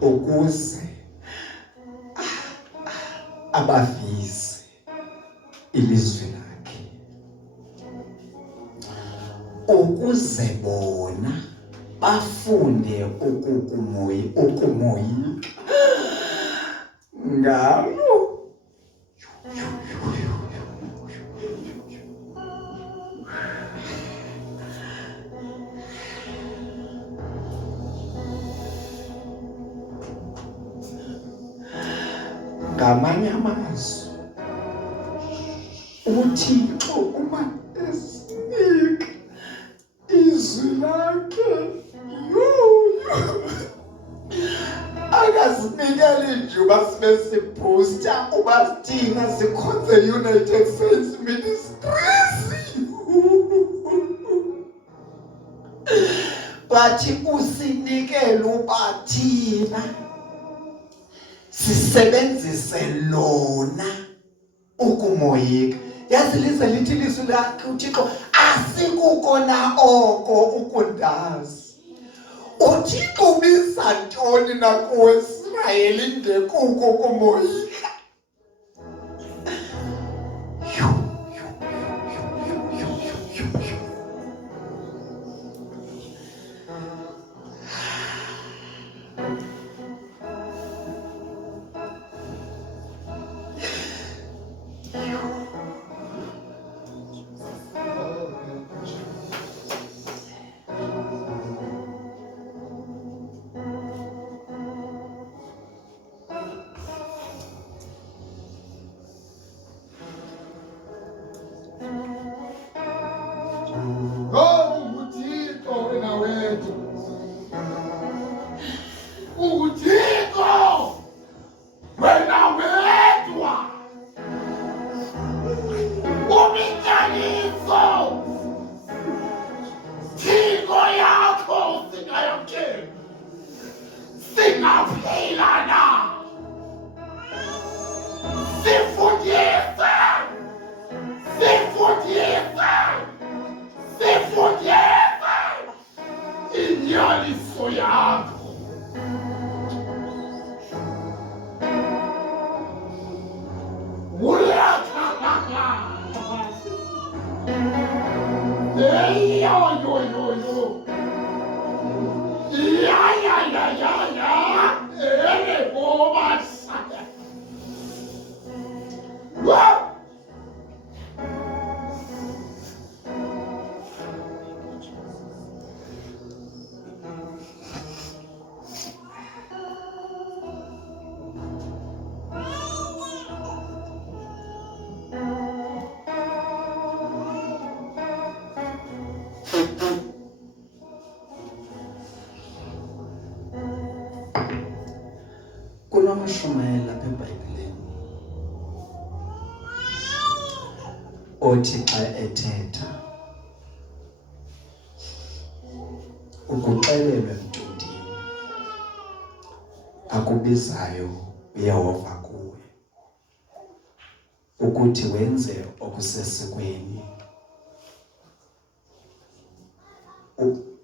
ukuze abavise ilizwi lakhe, ukuze bona bafunde ukumoyika ngalo. Ngamanye amazwi uThixo uma esinika izwi lakhe akasinikeli nje uba sibe sibooster uba thina sikhonze United Saints Ministries. wathi usinikele ubathina sisebenzise lona ukumoyika. Yazi lize lithi lizwi lakhe uThixo asikukona oko ukundazi. uThixo ubiza ntoni na kuIsrayeli ndekuko kumoyika? Kunomshumayela lapha eBhayibhelini othi xa ethetha ukuxelelwe emntwini akubizayo uYehova kuwe ukuthi wenze okusesikweni.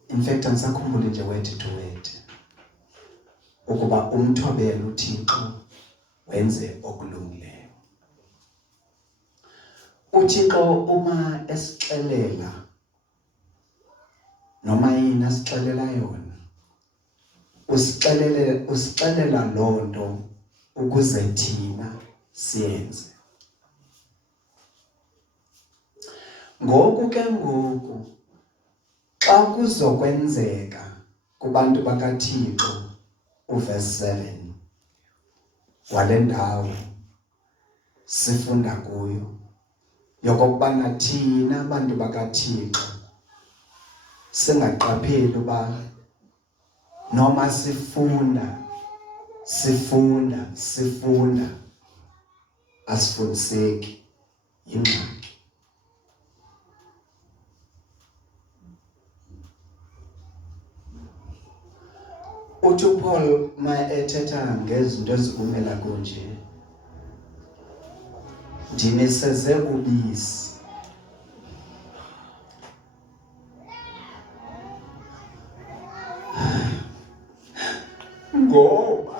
In fact angisakhumbuli nje word to word ukuba umthobele uThixo wenze okulungileyo. uThixo uma esixelela noma yini asixelela yona usixelela lonto ukuze thina siyenze. Ngoku xa kuzokwenzeka kubantu bakaThixo uverse 7 wale ndawo sifunda kuyo yokubana thina abantu bakaThixo singaqapheli uba noma sifunda asifundiseki ingxaki. Uthi uPaul ma ethetha ngezinto ezikumela kunje ndiniseze ubisi ngoba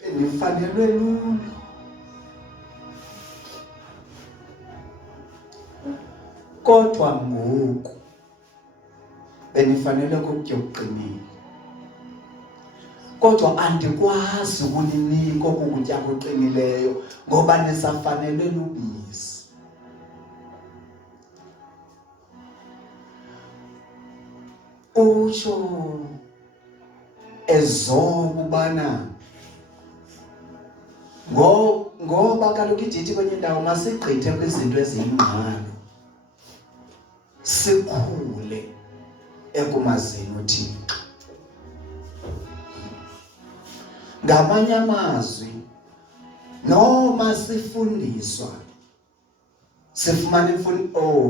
benifanelwe lulo kodwa ngoku benifanele ukutya okuqinile, kodwa andikwazi ukuninika ukutya okuqinileyo ngoba nisafanelwe lubisi. Utsho ezoba ubana ngoba kaloku idithi kwenye indawo masigqithe kwizinto eziyingqalo sikhule ekumazini uThixo. Ngamanye amazwi noma sifundiswa sifumana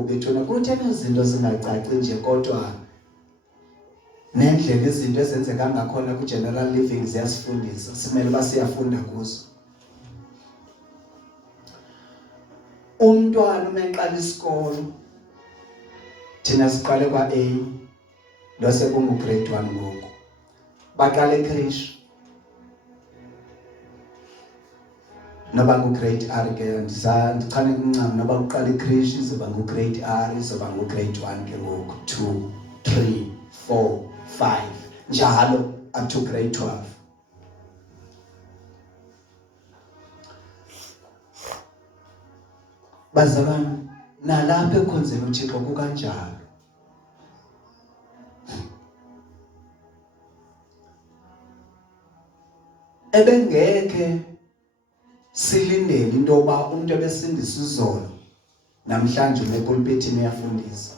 bethuna kuthena izinto zingacaci nje kodwa nendlela izinto ezenzeka ngakhona ku general living ziyasifundisa, simele basiyafunda kuzo. Umntwana uma eqala isikolo, thina siqale kwa A, lo sekungu grade 1 ngoku. Baqala ecreche. Noba ngu grade R ke ndikhane kuncane, noba uqala ecreche izoba ngu grade R, izoba ngu grade 1 ke ngoku, 2, 3, 4, 5 njalo up to grade 12. Bazalwane, nalapha ekhonzeni uThixo kukanjalo. Ebengeke silindele into yoba umuntu ebesindisa izolo namhlanje nepulpitini uyafundisa.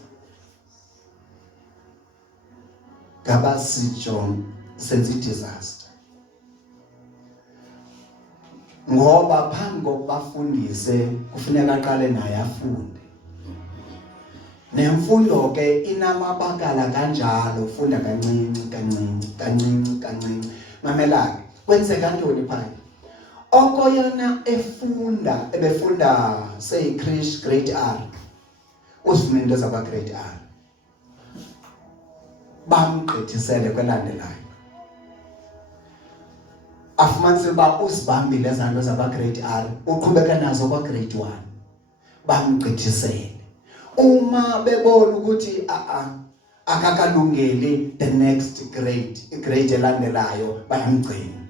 Ngaba sijonge senze disaster. Ngoba phambi kokubafundise kufuneka aqale naye afunde. Nemfundo ke inamabakala kanjalo, ufunda kancinci. Mamela, kwenzeka ntoni phaya? Okoyona ebefunda say creche grade R, usifuna into zaba grade R, bamgqithisele kwelandelayo. Afumanise uba uzibambile ezanto zaba grade R, uqhubeka nazo kwa grade 1, bamgqithisele. Uma bebona ukuthi akakalungeli the next grade, grade elandelayo, bayamgcina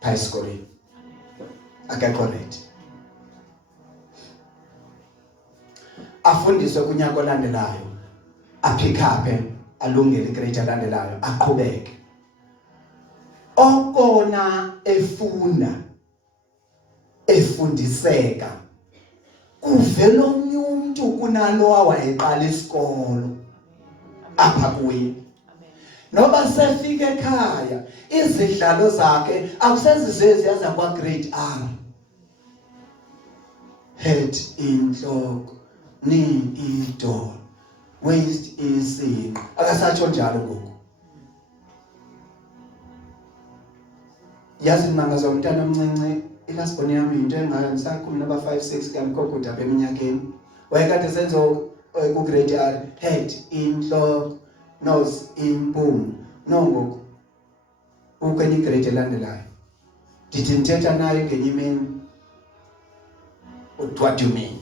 phaya esikoleni. Akekho ready. Afundiswe kunyaka olandelayo, apick up, alungele grade elandelayo, aqhubeke. Okona efundiseka, kuvela omnye umuntu kunalo awayeqala isikolo apha kuye. Noba sefika ekhaya, izidlalo zakhe akusezizezi kwa grade R. Head inhloko, knee idolo, waist isinqo. Akasatsho njalo ngoku. Yazi mangazo umntana omncinci, ilasibone yami into engayisakhulu naba 5-6 kamkokuda beminyakeni. Wayekade senzo ku grade R, head inhloko, nose impum, nongoku ukwenye grade elandelayo. Ndithi nithetha naye ngenye imini. What do you mean?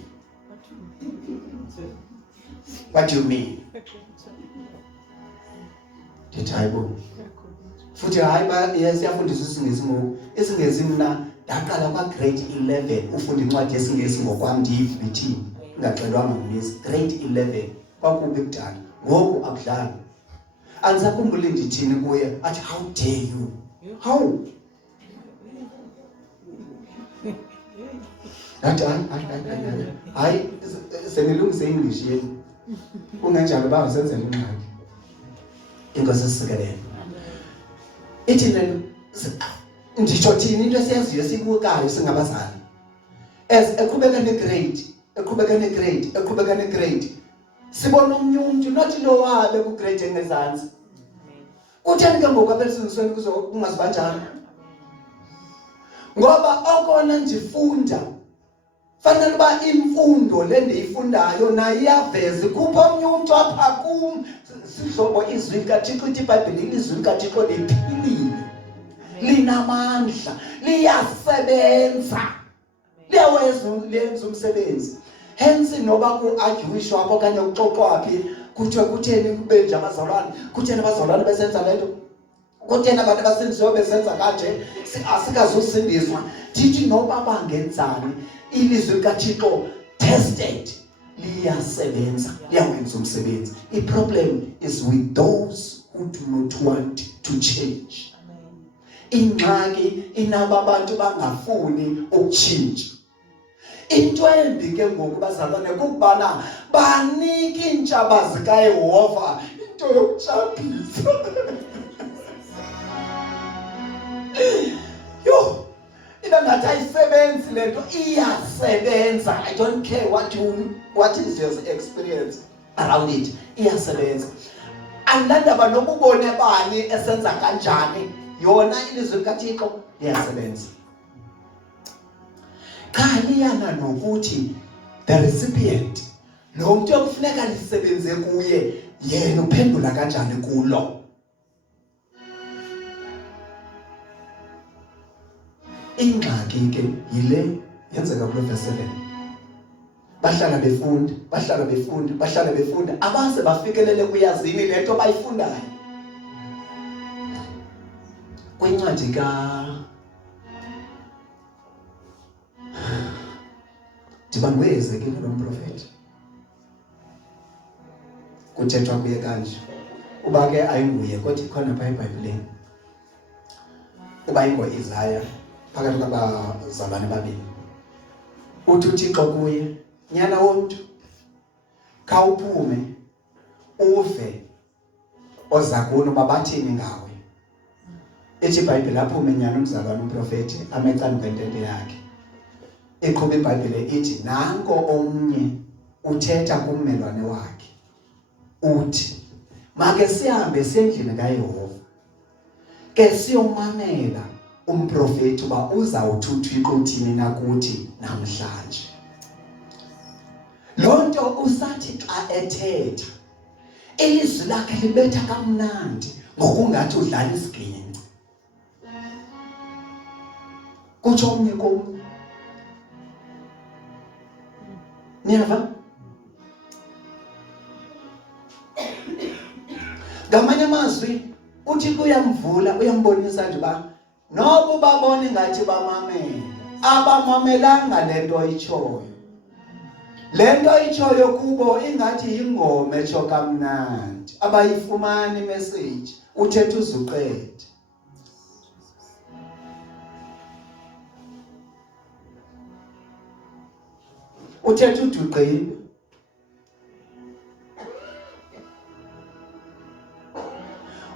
What do you mean? Ndithi hayibo. Futhi hayi siyafundisa isingesi ngoku. Isingesi mina ndaqala kwa grade 11 ufunda incwadi yesingesi ngokwami ndiyivithi ngaxelwanga ngumisi. Grade 11 kwakubi kudala. Ngoku akudlali. Angisakhumbuli ndithini kuye, athi how dare you? How? Hayi senilungise English yeni. Kungenjalo bangisenzela ingxaki. Inkosi isikelele. Ithi nalo nditsho thini into esiyaziyo sikukayo singabazali. As eqhubeka ne-grade, sibona omnye umuntu not lo wabe ku grade engezansi. Utheni ke ngoku abelisindisweni kungaziba njalo? Ngoba okona ndifunda fanele uba imfundo le ndiyifundayo nayo iyaveza kupha omnye umuntu apha kum. Sihlobo izwi likaThixo, ithi iBhayibhile ilizwi likaThixo liphilile, linamandla, liyasebenza, liyawenza umsebenzi. Hence noba ku-argyishwa apho okanye kuxoxwa phi, kuthiwe kutheni kube nje abazalwane, kutheni abazalwane besenza le nto, kutheni abantu abasindisiweyo besenza kanje, asikazusindiswa. Thithi noba bangenzani, ilizwi likaThixo tested, liyasebenza, liyawenza umsebenzi. I-problem is with those who do not want to change. Ingxaki inaba abantu bangafuni ukutshintsha. Into embi ke ngoku bazalwane kukubana banike iintshaba zikaYehova into yokutshapisa. Yo, ibe ngathi ayisebenzi le nto, iyasebenza. I don't care what is your experience around it, iyasebenza. andandaba nobubone bani esenza kanjani, yona ilizwi likaThixo liyasebenza. Khaliyana nokuthi the recipient, lo muntu okufuneka lisebenze kuye, yena uphendula kanjani kulo. Ingxaki ke yile yenzeka kule verse 7. Bahlala befunda, abaze bafikelele kuyazini lento bayifundayo. Kwincwadi ndibanwezekile lo mprofeti. Kuthethwa kuye kanje. Uba ke ayinguye kodwa ikhona pha eBhayibhelini. Uba ingo-Isaya phakathi kwabazalwane babili. Uthi uThixo kuye, nyana womntu, khawuphume uve ozakuno babathini ngawe. Ethi iBhayibhile aphume nyana umzalwane umprofeti amecala kwentente yakhe. Iqhuba iBhayibhile ithi nanko omnye uthetha kummelwane wakhe. Uthi make sihambe sendlini kaYehova. Ke siyomamela umprofeti uba uzawuthi uThixo uthini nakuthi namhlanje. Lonto usathi xa ethetha ilizwi lakhe libetha kamnandi ngokungathi udlala isiginci. Kutsho omnye komnye. Niyava? Ngamanye amazwi uThixo uyamvula, uyambonisa nje uba noba babona ingathi bamamela, abamamelanga lento itshoyo. Lento itshoyo kubo ingathi ingoma etsho kamnandi, abayifumani imessage, uthetha uzuqede. Uthetha uduqile.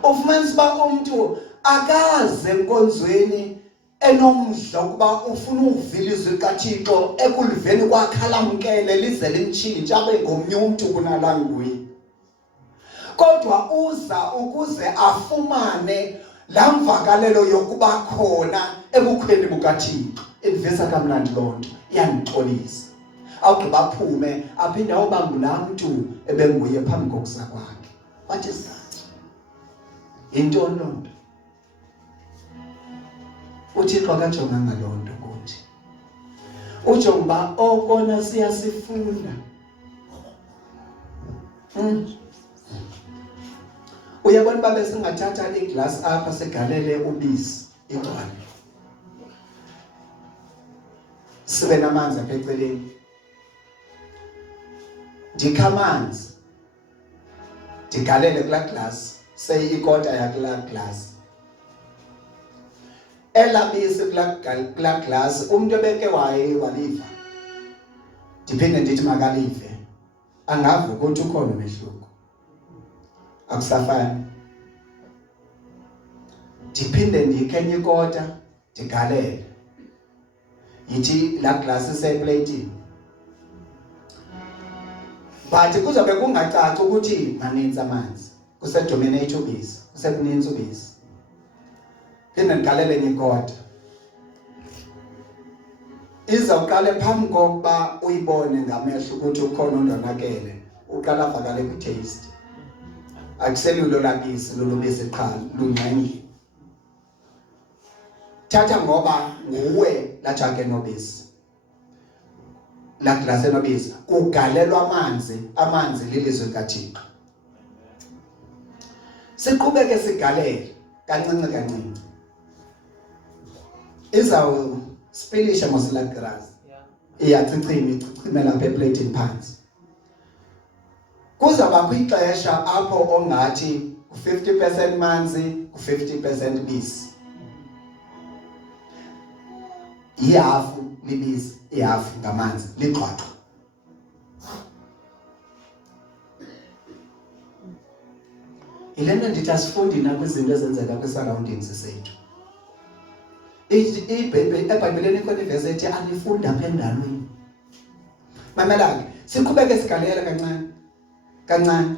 Ufumanisa uba umuntu akaze enkonzweni enomdla ukuba ufuna uvila izwi likaThixo ekuliveni kwakhalamkele lize limtshintshe abe ngomnye umntu kunala nguye. Kodwa uza ukuze afumane laa mvakalelo yokuba khona ebukhweni bukaThixo. Indivisa kamnandi loo nto, iyandixolisa. Awugqiba aphume aphinde awuba ngulaa mntu ebenguye phambi kokusa kwakhe. What is that? Yintoni loo nto? uThixo akajonganga loo nto kuthi. Ujonga uba okona siyasifunda. Uyabona uba besingathatha iglasi apha sigalele ubisi igcwale. Sibe namanzi apha eceleni. Ndikha amanzi. Ndigalele kulaa glasi. Say ikota yakulaa glasi. Elabisi kulaa glasi umuntu ebeke waliva. Ndiphinde ndithi makalive. Angavu ukuthi ukhona umehluko. Akusafani. Ndiphinde ndikhenye ikota ndigalele. Yithi laa glasi iseplatini. But kuzobe kungacaci ukuthi maninzi amanzi. Kusedominate ubisi, kusekuninzi ubisi. Phinde ndigalele enye ikota. Izawuqala phambi kokuba uyibone ngamehlo ukuthi ukhona ondonakele. Uqala avakale kwi-taste. Akuselulo labisi, lolubisi qha, lungxengile. Thatha ngoba nguwe la jake nobisi. La glasi enobisi. Kugalelwa amanzi lilizwi likaThixo. Siqhubeke sigalele kancinci kancinci. Izawuspilisha mosila grass. Iyachichima lapha eplatini phansi. Kuzaba kwixesha apho ongathi 50% manzi, 50% bisi. Ihafu libisi, ihafu ngamanzi, liqwaqwa. Ilena ndithi asifundi nakwizinto ezenzeka kwi-surroundings sethu. eBhayibheleni ikhona ivesi ethi anifundi apha endalweni. Mamela ke, siqhubeke sigalela kancane.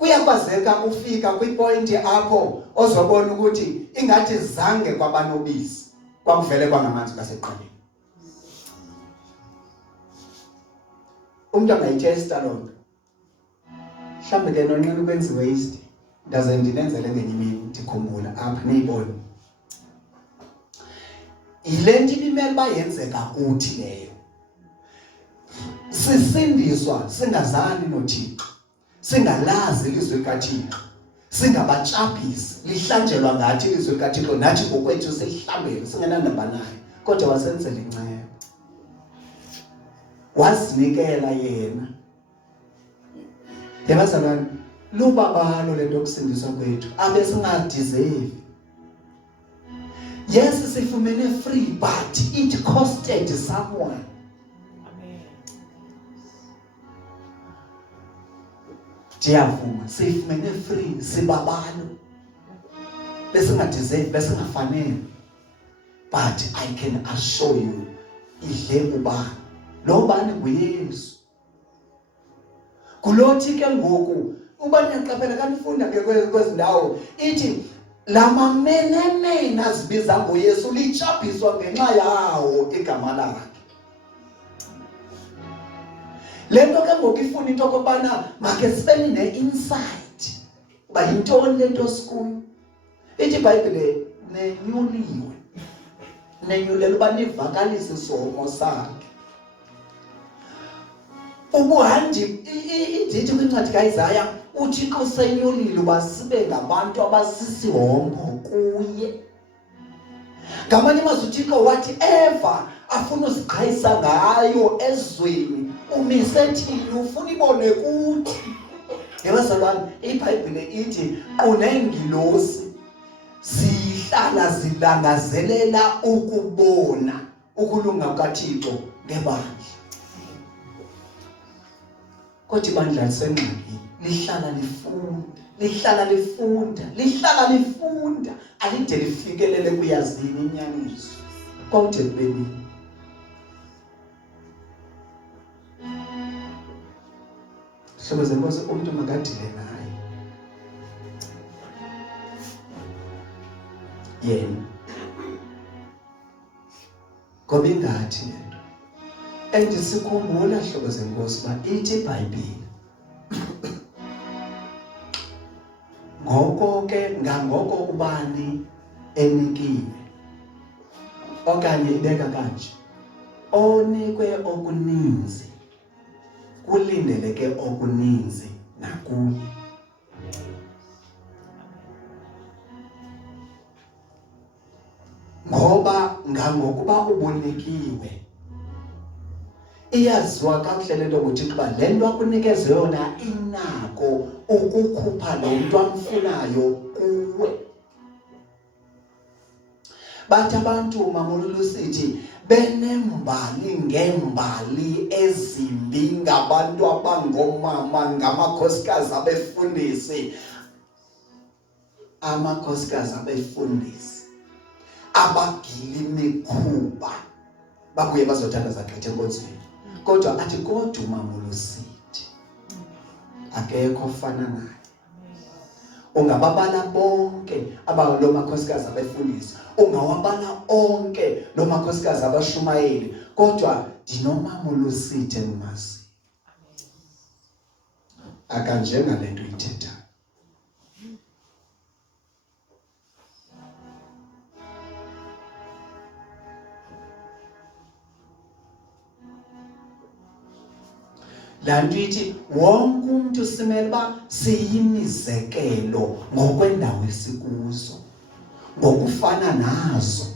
Kuyakwazeka ufika kwipointi apho ozobona ukuthi ingathi zange kwabanobisi kwakuvele kwangamanzi kaseqaleni. Umuntu angayitesta lonto. Mhlawumbe ke nonqena ukwenziwe waste. Ndaze ndinenzele ngenye imini ndikhumbula apha niyibona. Ile nto ibimele bayenzeka kuthi leyo. Sisindiswa singazani noThixo. Singalazi ilizwe likaThixo. Singabatshapisi lihlanjelwa ngathi ilizwe likaThixo nathi ngokwethu sihlambele singenandaba naye. Kodwa wasenzela inceba. Wasinikela yena. Yabazalwane, lubabalo lento yokusindiswa kwethu abe singadeserve. Yes, sifumene free, but it costed someone. Amen. Ndiyavuma, sifumene free, sibabalo. Besingadeserve, besingafanele. But I can assure you, idle ubani. Lo bani nguYesu. Kulothi ke ngoku ubani yaqaphela kanifunda ke kwezindawo ithi lama menene azibiza ngoYesu lichaphiswa ngenxa yawo igama lakhe. Lento ke ngoku ifuna into okubana make sibe ne-insight uba yintoni lento sikuyo. Ithi iBhayibhile nenyuliwe. Nenyulela uba nivakalise isomo sakhe. Ubuhanji idithi kwincwadi kaIsaya uThixo senyulile uba sibe ngabantu abasisihombo kuye. Ngamanye amazwi uThixo wathi eva afuna usiqhayisa ngayo ezweni umise thina ufuna ibone kuthi. Yabazalwane, iBhayibhile ithi kunengilosi zihlala zilangazelela ukubona ukulunga kukaThixo ngebandla. Kodwa ibandla lisengxakini, lihlala lifunda, alide lifikelele kuyazini inyaniso. Kwawude kubeni. Hlobo zenkosi umuntu makadile naye. Yena. Ngoba ingathi lento. Endisikhumbula hlobo zenkosi ba ithi iBhayibhile. Ngoko ke ngangoko ubani enikiwe. Okanye ibeka kanje. Onikwe okuninzi. Kulindeleke okuninzi nakuye. Ngoba ngangokuba ubunikiwe. Iyaziwa kakuhle lento ukuthi kuba lento akunikeze yona inako ukukhupha lo muntu amfunayo kuwe. Bathi abantu mamululo sithi benembali ngembali ezimbi ngabantu abangomama ngamakhosikazi abefundisi. Amakhosikazi abefundisi abagili imikhuba babuye bazothanda zagqithe enkonzweni. Kodwa athi kodwa uMamulo sithi akekho ofana naye. Ungababala bonke lo makhosikazi abefundisi, ungawabala onke lo makhosikazi abashumayeli, kodwa ndinoMamulo sithi engimazi. Akanjenga lento ithetha. Lanto ithi wonke umuntu simele ba siyimizekelo ngokwendawo esikuzo, ngokufana nazo.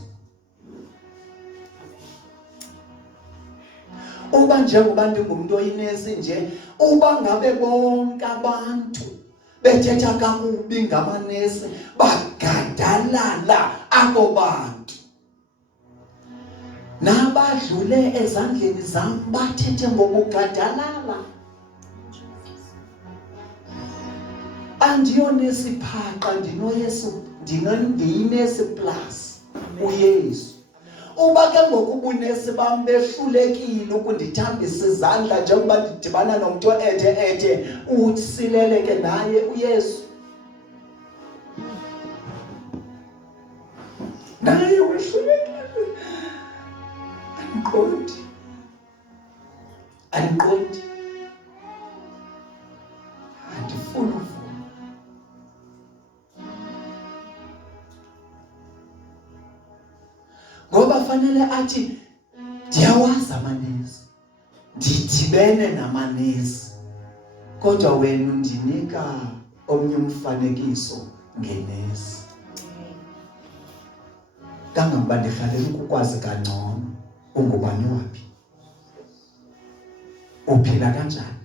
Uba njengoba ndingumuntu oyinesi nje, uba ngabe bonke abantu bethetha kakubi ngamanesi bagadalala abo bantu, nabadlule ezandleni zam bathethe ngokugadalala. Andiyonesi phaqa, ndinoYesu, ndiyinesi plus uYesu. uba ke ngoku ubunesi bam behlulekile ukundithambisa izandla njengoba ndidibana nomuntu ethe usilele ke naye uYesu naye wehlulekile andiqondi andifuni uvuma ngoba fanele athi ndiyawazi amanesi ndidibene namanesi kodwa wena undinika omnye umfanekiso ngenesi kangangoba ndirhalela ukukwazi kangcono ungubani waphi uphila kanjani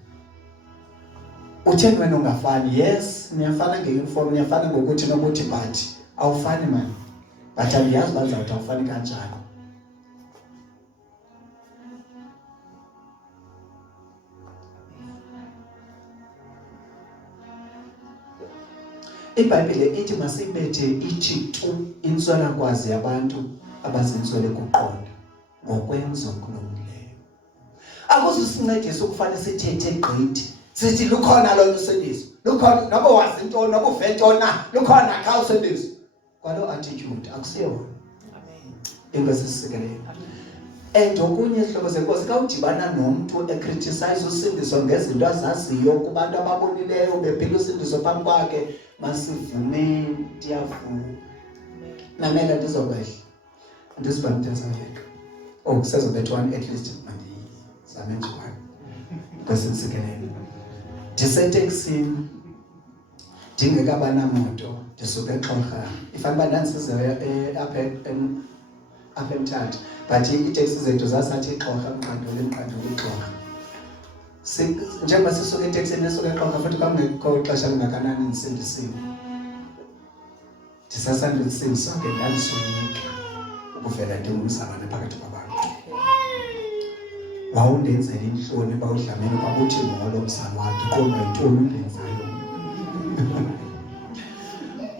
utheni wena ungafani yes niyafana ngeuniform niyafana ngokuthi nokuthi but awufani mani but aliyazi bazawuthi awufani kanjani iBhayibhile ithi masibethe ithi tu intswelakwazi yabantu abazintswele kuqonda ngokwenza okulungileyo akuzisincedisa ukufana sithethe gqithi sithi lukhona lo usendiso lukhona noba wazi into noba uve into na lukhona kha usendiso kwalo attitude akusiyona amen inkosi sisikelele and okunye isihlobo senkosi ka udibana nomuntu ecriticize usindiso ngezinto azaziyo kubantu ababonileyo bephila usindiso phambi kwakhe masivume ndiyavuma mamela ndizokwehla ndizibamtezayeka kusezobethwana at least mandizame nje manje nkosinsikelele ndiseteksini ndingekaba namoto ndisuke eXhorha ifanele uba nandisize apha eMthatha but iteksi zethu zasathi eXhorha emqanduli eXhorha njengoba sisuke eteksini esuke eXhorha futhi kangekho ixesha lingakanani ndisindisiwe ndisasandisindiswa ke ndandisuyike ukuvela ndingumzalwane phakathi kwabantu wawundenzela inhloni bawudlameni kwabuthi molo mzalwane ndiqonda intoni undenzayo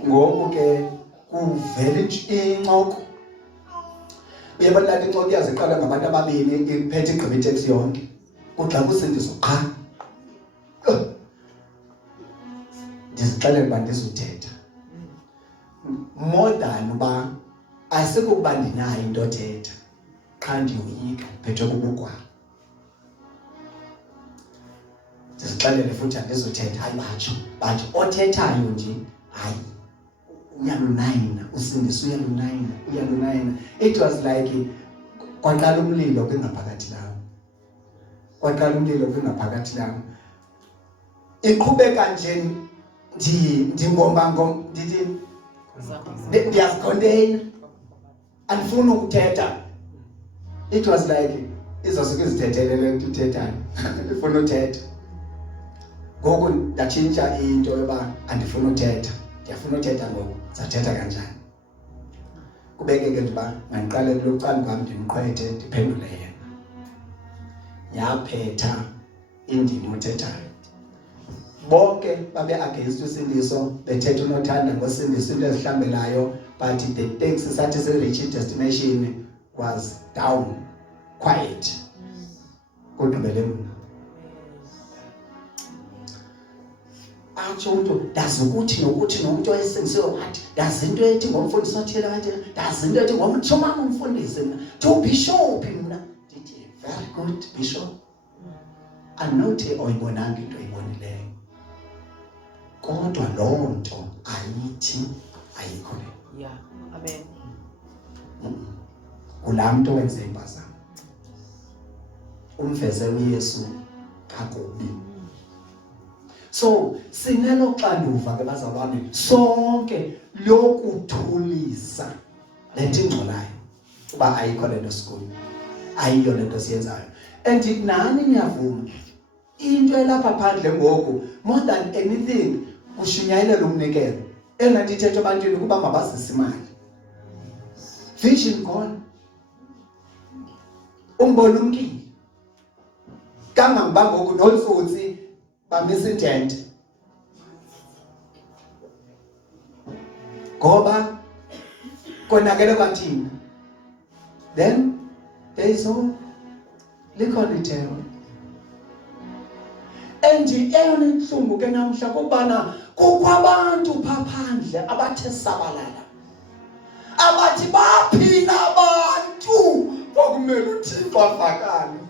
ngoku ke kuvela incoko uyabona laa incoko iyaziqala ngabantu ababini iphethe igqiba iteksi yonke kuxa kusindiso qha ndizixelela uba ndizuthetha more than uba asikukuba ndinayo into othetha qha ndiyoyika phethwe kubugwala ndizixelele futhi andizothetha hayi batsho othethayo nje hayi uyalunayina usindiso uyalunayina it was like kwaqala umlilo kwingaphakathi lam iqhubeka nje ndingomba ndithi ndiyazikhondeyina andifuni ukuthetha it was like izosuke izithethelele into ithethayo ndifuna uthetha ngoku ndatshintsha into yoba andifuni uthetha ndiyafuna uthetha ngoku sathetha kanjani kubekeke ntoba mandiqale kulokucala kwam ndimqwethe ndiphendule yena yaphetha indima othethayo bonke babe against usindiso bethetha unothanda ngosindiso into ezihlambelayo but the taxi sathi se-reach destination was down quiet kodubele mna atsho umntu ndazi ukuthi nokuthi nomuntu oyesindisiwe wathi ndazi into ethi ngomfundisi othile wathi ndazi into ethi ngomthomama umfundisi mna to bishop mna ndithi very good bishop anothi oyibonanga into oyibonileyo kodwa loo nto ayithi ayikho le yeah amen kulaa mntu owenze impazamo umveze uYesu kakubi so sinelo xanduva ke bazalwane sonke lokuthulisa lento ingcolayo uba ayikho lento sikuyo ayiyo lento siyenzayo and nani niyavuma into elapha phandle ngoku more than anything kushunyayela umnikelo engathi ithethe abantwini kuba mabazise imali vision gone umbono umkile kangangoba ngoku nolfutsi bamisa intente ngoba konakele kwathina then there is hope. Likhona ithemba. And eyona inhlungu ke namhla kubana kukho abantu phaphandle abathe sabalala. Abathi baphila abantu okumele uThixo avakale.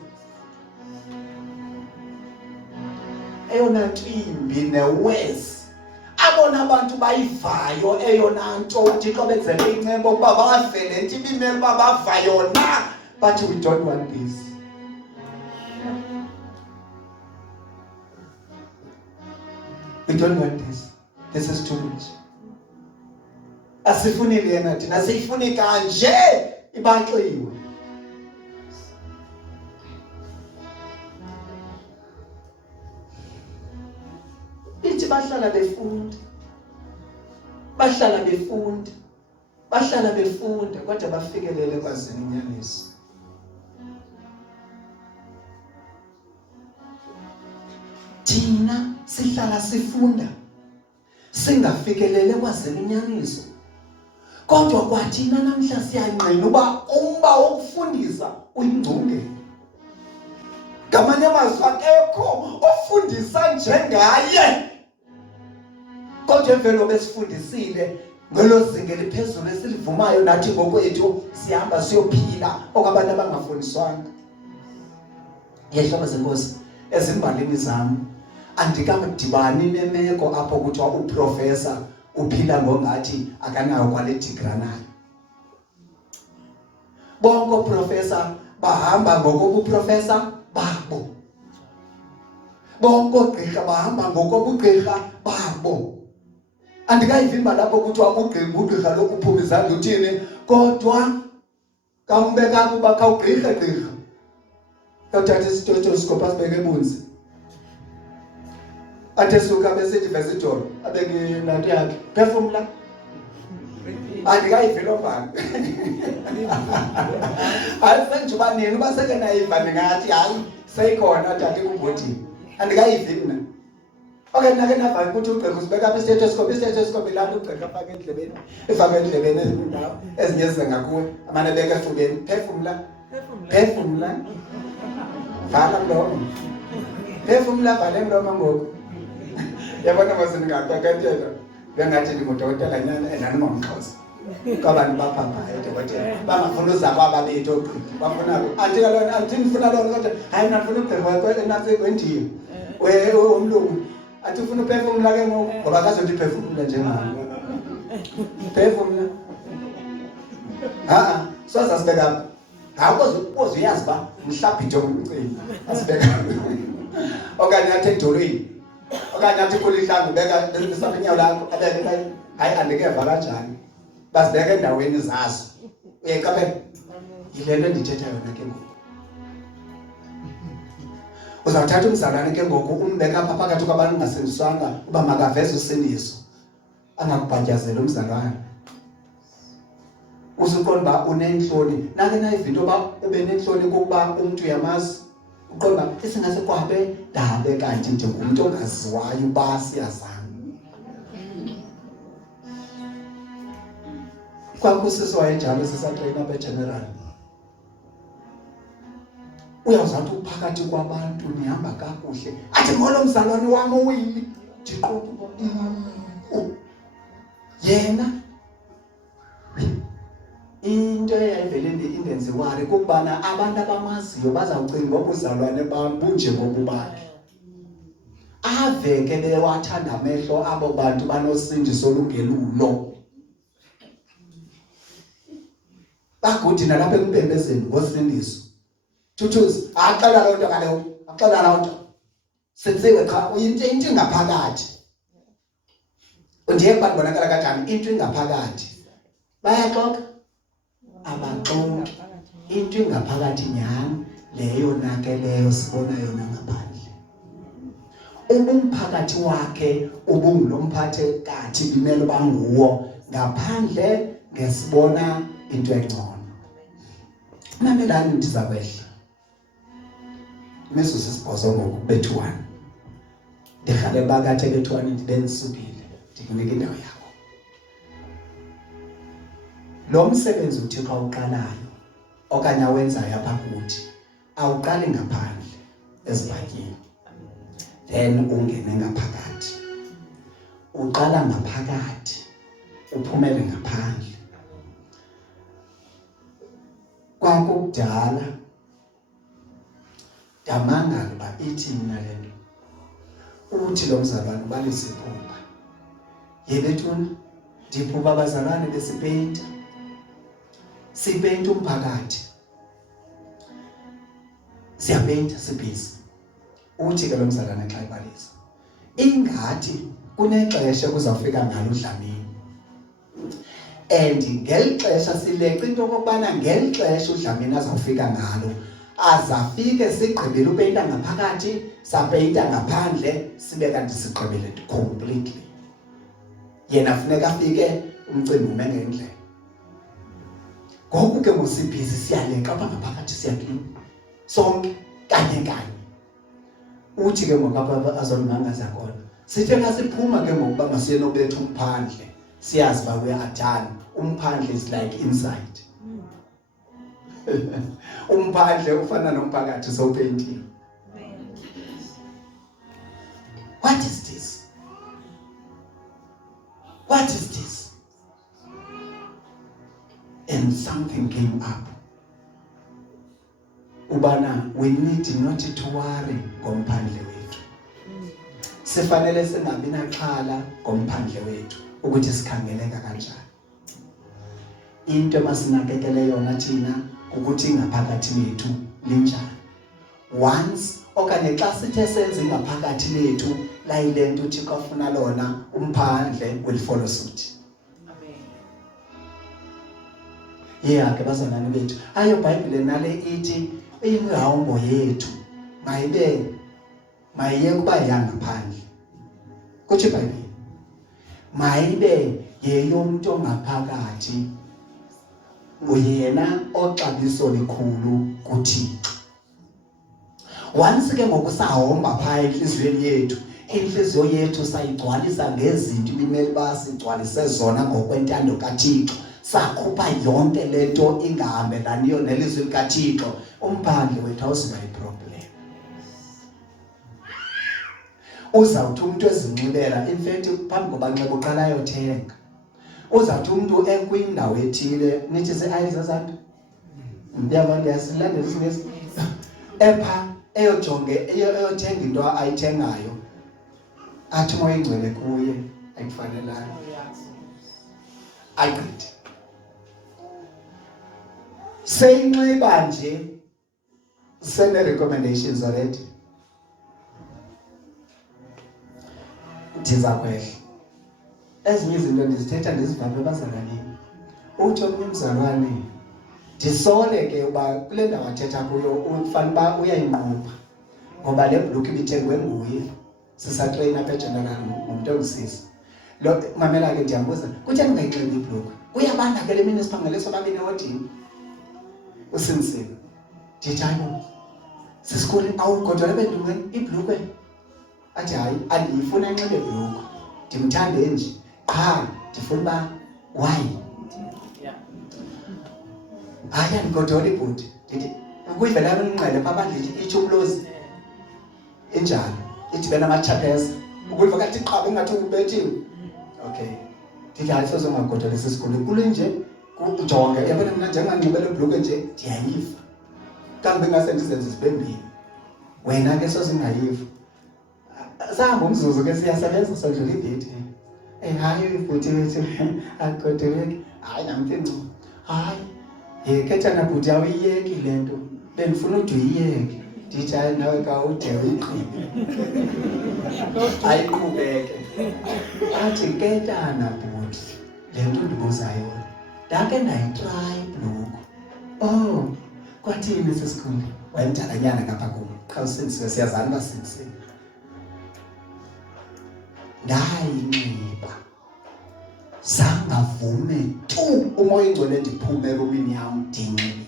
Eyona ntimbi newesi abona abantu bayivayo eyona nto uThixo benzele incebo ukuba bavele nto ibimele uba bava yona, but we don't want this. We don't want this. This is too much. Asifuni lena thina siyifuni kanje ibaxiwe. Ithi bahlala befunda kodwa bafikelele kwazini inyaniso. Thina sihlala sifunda singafikelele kwazini inyaniso. Kodwa kwathina namhla siyanqina uba umba wokufundisa uyingcunge. Ngamanye amazwi akekho ofundisa njengaye. Kodwa emvelo besifundisile ngelo zinga eliphezulu esilivumayo nathi ngokwethu sihamba siyophila okwabantu abangafundiswanga. Yehlobo zenkosi ezimbalini zami andikamdibani nemeko apho kuthiwa uprofessor uphila ngongathi akanayo kwale degree nayo. Bonke oprofessor bahamba ngokobuprofessor babo. Bonke ogqirha bahamba ngokobugqirha babo. Andikayivimba lapho kuthiwa ugqirha lo uphuma izandla uthini, kodwa kambeka kuba kawugqirha gqirha. Kawuthatha istetoscope asibeke ebunzi. Athe suka bese divesitol abeke nanto yakhe. Phefumla. Andikayivilo mbani. Ayisenjuba nini uba seke nayiva ndingathi hayi seyikhona tata kumbotini. Andikayivili mna. Okay, nake nava ukuthi ugqirha usibeka apha istetoscope ilapho ugqirha afake endlebeni. Efake endlebeni ezindawo ezinye ezingakuwe amane beke efubeni. Phefumla. Vala mlomo. Phefumla vale mlomo ngoku. Yabona masini ngaqaqethela. Bengathi ndingudokotela nyana endandingomXhosa. Kwabantu baphambayo dokotela. Bangafuna uzaba ababethu ogqirha. Bafuna andikalona andifuna lona kodwa hayi nafuna ugqirha enase kwendiyo. Umlungu athi ufuna uphefumula ke ngoku ngoba akazothi phefumula njengami. Phefumula. Soza sibeka. Awukoze uyazi ba mhlabhitho ngumcimbi. Asibeka. Okanye athi edolweni. Okanye athi kulihlangu beka besapha inyawo lakho abeke hayi andikeva kanjani. Basibeka endaweni zazo. Uyayiqaphela? Yilento endithetha yona ke ngoku. Uzawuthatha umzalwane ke ngoku umbeka apha phakathi kwabantu ungasindiswanga uba makaveze usindiso. Angakubhatyazela umzalwane. Usuqonda uba unenhloni. Nake nayivinto uba ube nenhloni kukuba umuntu uyamazi. Uqonda isingase kwabe dabe kanti njengomuntu ongaziwayo uba siyazana. Kwakusisi wayenjalo sisatrayina begeneral. Uyawuzathi uphakathi kwabantu nihamba kakuhle. Athi ngolo mzalwane wami owili ndiqoqa yena into eyayivele indenziwari kubana abantu abamaziyo bazawucinga ubuzalwane bam bunje ngobubakhe. Aveke bewathanda amehlo abo bantu banosindiso olungelulo. Bakuthi nalapha ekumpembezeni ngosindiso. Thuthuzi, axela loo nto kaloku, axela loo nto. Senziwe cha into ingaphakathi. Undiye babonakala kanjani into ingaphakathi. Bayaxoxa abaxoxi. Into ingaphakathi nyani leyo nake leyo sibona yona ngaphandle. Ubumphakathi wakhe ubungulomphathe kathi kumele banguwo ngaphandle ngesibona into engcono. Mamelani ndiza kwehla. Meso sisibhozo ngoku bethu1. Ndikhale bakathe bethu1 ndibe nisukile. Ndikunika indawo yakho. Lo msebenzi uThixo uqalayo okanye awenzayo apha kuthi awuqali ngaphandle ezibhatyini then ungene ngaphakathi. Uqala ngaphakathi uphumele ngaphandle. Kwakudala ndamangala uba ithi mina le nto. Uthi lo mzalwane ubalisiphuba yebethuna ndiphuba abazalwane besipeyinta sipeyinta umphakathi siyapeyinta sibhizi. Uthi ke lo mzalwane xa ebalisa ingathi kunexesha kuzawufika ngalo uDlamini and ngeli xesha sileqa into okokubana ngeli xesha uDlamini azawufika ngalo azafike sigqibele upeyinta ngaphakathi sapeyinta ngaphandle sibe kanti sigqibele completely. Yena funeka afike umcimbi ume ngendlela. Ngoku ke ngosibhizi siyaleqa apha ngaphakathi siyaklina sonke kanye kanye. Uthi ke ngoku apha azonmangaza khona sithe ngasiphuma ke ngokuba masiye nobetha umphandle siyazi uba we are done. Umphandle is like inside. Umphandle ufana nomphakathi sowupeyintiwe. What is this? What is this? And something came up. Ubana, we need not to worry ngomphandle wethu. Sifanele singabi naxhala ngomphandle wethu ukuthi sikhangeleka kanjani. Into emasinakekele yona thina ukuthi ngaphakathi lethu linjani. Once okanye xa sithe senze ngaphakathi lethu layile nto uThixo afuna lona umphandle will follow suit. Yeah, ke bazalwane bethu. Ayo iBhayibhile nale ithi imihambo yethu mayiye kuba yangaphandle. Kuthi iBhayibhile mayibe yeyomuntu ongaphakathi uyena oxabiso likhulu kuThixo. Once ke ngokusahomba phaya enhliziyweni yethu, inhliziyo yethu sayigcwalisa ngezinto ibimele ba sigcwalise zona ngokwentando kaThixo. Sakhupha yonke lento ingahambelaniyo nelizwi likaThixo, umphandle wethu awusiba iproblem. Uzawuthi umuntu ezinxibela, in fact phambi koba nxeba uqala ayothenga. Uzawuthi umuntu ekwindawo ethile nithi se-ayizazanto ndiyabona ndiyasilandela isingesi epha eyothenga into ayithengayo athi moya ingcwele kuye ayikufanelanga agqithi seyinxiba nje sene-recommendations already. Ndiza kwehla ezinye izinto ndizithetha ndizivaphe ebazalwaneni. Uthi omnye umzalwane ndisole ke uba kule ndawo athetha kuyo ufana uba uyayinqupha ngoba le bhlukhi ibithengwe nguye sisatreyina apha eGeneral ngumntu ongusisi. Lo mamela ke ndiyambuza kutheni ungayinxibi ibhlukhi? Kuyabanda ke le mini siphangele sobabini ehodini. Usinsini ndithi hayi sisikhule awugodwa ebendweni ibhlukhi. Athi hayi andiyifuna enxibe ibhlukhi ndimthande nje qha ndifuna uba why hayi andigodola ibhuti ndithi ukuyivela umnqele pha bandlithi iThubuluzi enjalo idibena amachapheza ukuliva kathi iqaba engathi ubethiwe. Okay ndithi hayi sozongagodola sisikhule kule nje kujonge yabona mina njenganxibele ibhlukhi nje ndiyayiva kambe ngase ndizenze zibembini wena ke sozingayiva. Sahamba umzuzu ke siyasebenza sodlula idate. Hayi ibhuti wethu akugodeleki. Hayi namthenco hayi kethana bhuti awuyiyeki le nto bendifuna ude uyiyeke. Ndithi hayi nawe ka ude uyiqhibe ayiqhubeke. Athi kethana bhuti le nto ndibuza yona ndake ndayitry ibhlukhi. Kwathini sesikhule wayemdalanyana ngapha kum qha usinsile siyazana uba sinsile. Ndayinxiba zangavume tu umoya ingcwele ndiphume erumini yam ndiyinxibile.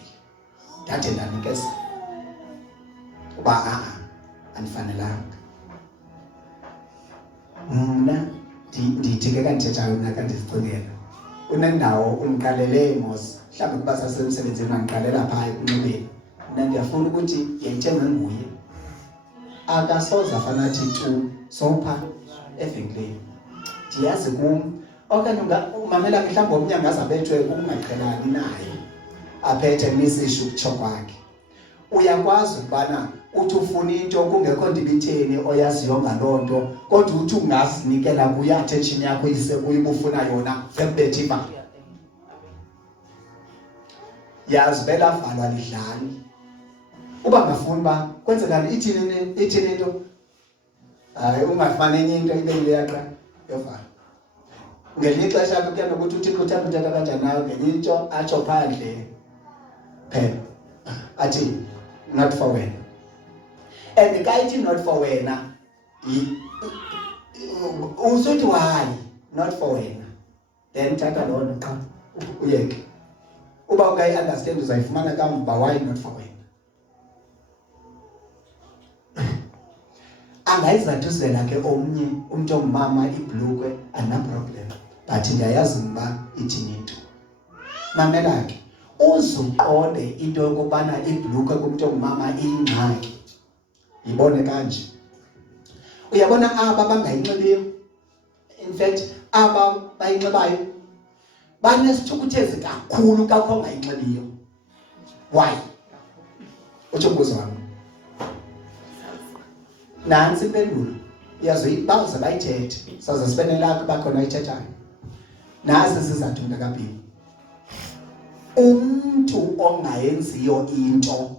Ndade ndanikeza uba andifanelanga. Mna ndithi ke kandithethayo mna kandizicingela unendawo umqalele mos mhlawumbe kuba sasemsebenzini mangiqalela phaya kunxibeni mina ndiyafuna ukuthi yayithenge nguye akasoza afana athi tu sopha evenkileni ndiyazi kum okanye umamela mhlawumbe omnye angazabethwe ukungaqhelani naye aphethe nisishu kutsho kwakhe uyakwazi ukubana uthi ufuna into kungekho ndibitheni oyaziyo ngaloo nto kodwa uthi ungazinikela kuye attention yakho ise kuyibufuna yona fembethiba yazi bela valwa lidlali uba ngafuni ba kwenzekani ithini into hayi ungafani enye into ibe leyaqa yovala ngelinye ixesha kuya nokuthi uThixo uthanda uthetha kanjani nawe ngenye into atsho phandle phela athi not for wena and kayithi not for wena usuthi why not for wena then thatha loo nto qha uyeke uba ukayi understand uzayifumana kamva why not for wena angayizatuzela ke omnye umuntu ongumama ibhlukwe ana problem but ndiyayazi uba ithini into mamela ke uzuqonde into yokubana ibhlukwe kumuntu ongumama ingxaki yibone kanje uyabona aba bangayinxibiyo in fact aba bayinxibayo banesithukuthezi kakhulu kakho ongayinxibiyo why uthi umbuzo wami nansi impendulo uyazoyibaza bayithethe saze sibene lakho bakhona ayithethayo nasi sizathu ndakabhili umuntu ongayenziyo into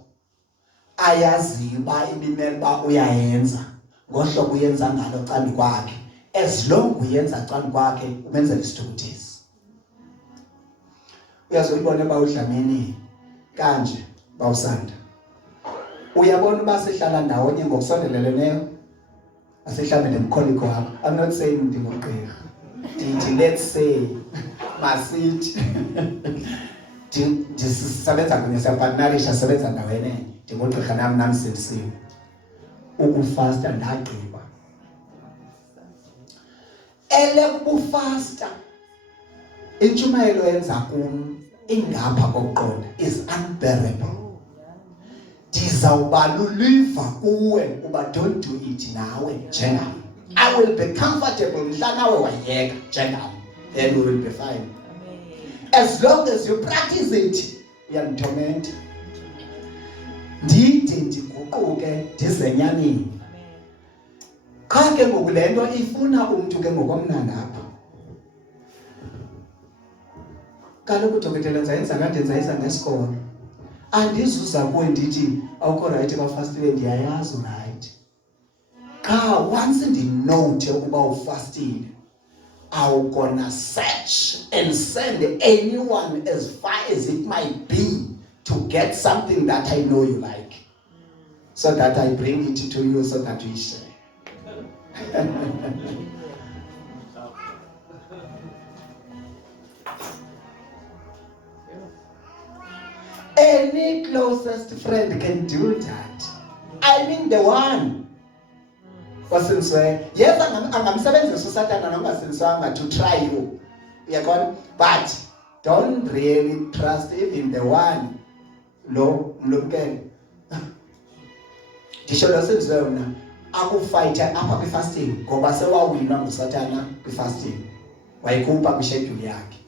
ayaziyo uba ibimele uba uyayenza ngohlobo uyenza ngalo candi kwakhe as long uyenza candi kwakhe umenzela isithukuthezi uyazoyibona uba udlamini kanje bawusanda uyabona uba sihlala ndawonye ngokusondeleleneyo asihlambele mkholiko wakho I'm not saying ndingogqirha ndithi let's say masithi ndisebenza kunye siyapartnerisha sebenza ndawenye ndingogqirha nami namsindisiwe ukufasta ndagqiba elekubufasta intshumayelo yenza kum ingapha kokuqonda is unbearable ndizawubaluliva kuwe uba don't do it nawe njengam I will be comfortable mhla nawe wayeka njengam then we will be fine as long as you practice it uyanditormenta ndide ndiguquke ndizenyanini qha ke ngoku le nto ifuna umntu ke ngokomnandi apha kaloku udokotela nzayenza kade nzayisa ngesikolo andizuza kuwe ndithi awukho right bafastile ndiyayazi right qha once ndinote ukuba ufastile I'm gonna search and send anyone as far as it might be to get something that I know you like so that I bring it to you so that we share any closest friend can do that. I mean the one. Wasinswe. Yes, angamsebenzisa uSathana nongasinzwanga to try you. Uyabona? But don't really trust even the one. Lo mlumkele. Ndisho lo senziwe mina akufight apha kwi-fasting ngoba sewawina nguSathana kwi-fasting. Wayikhupha kwi-schedule yakhe.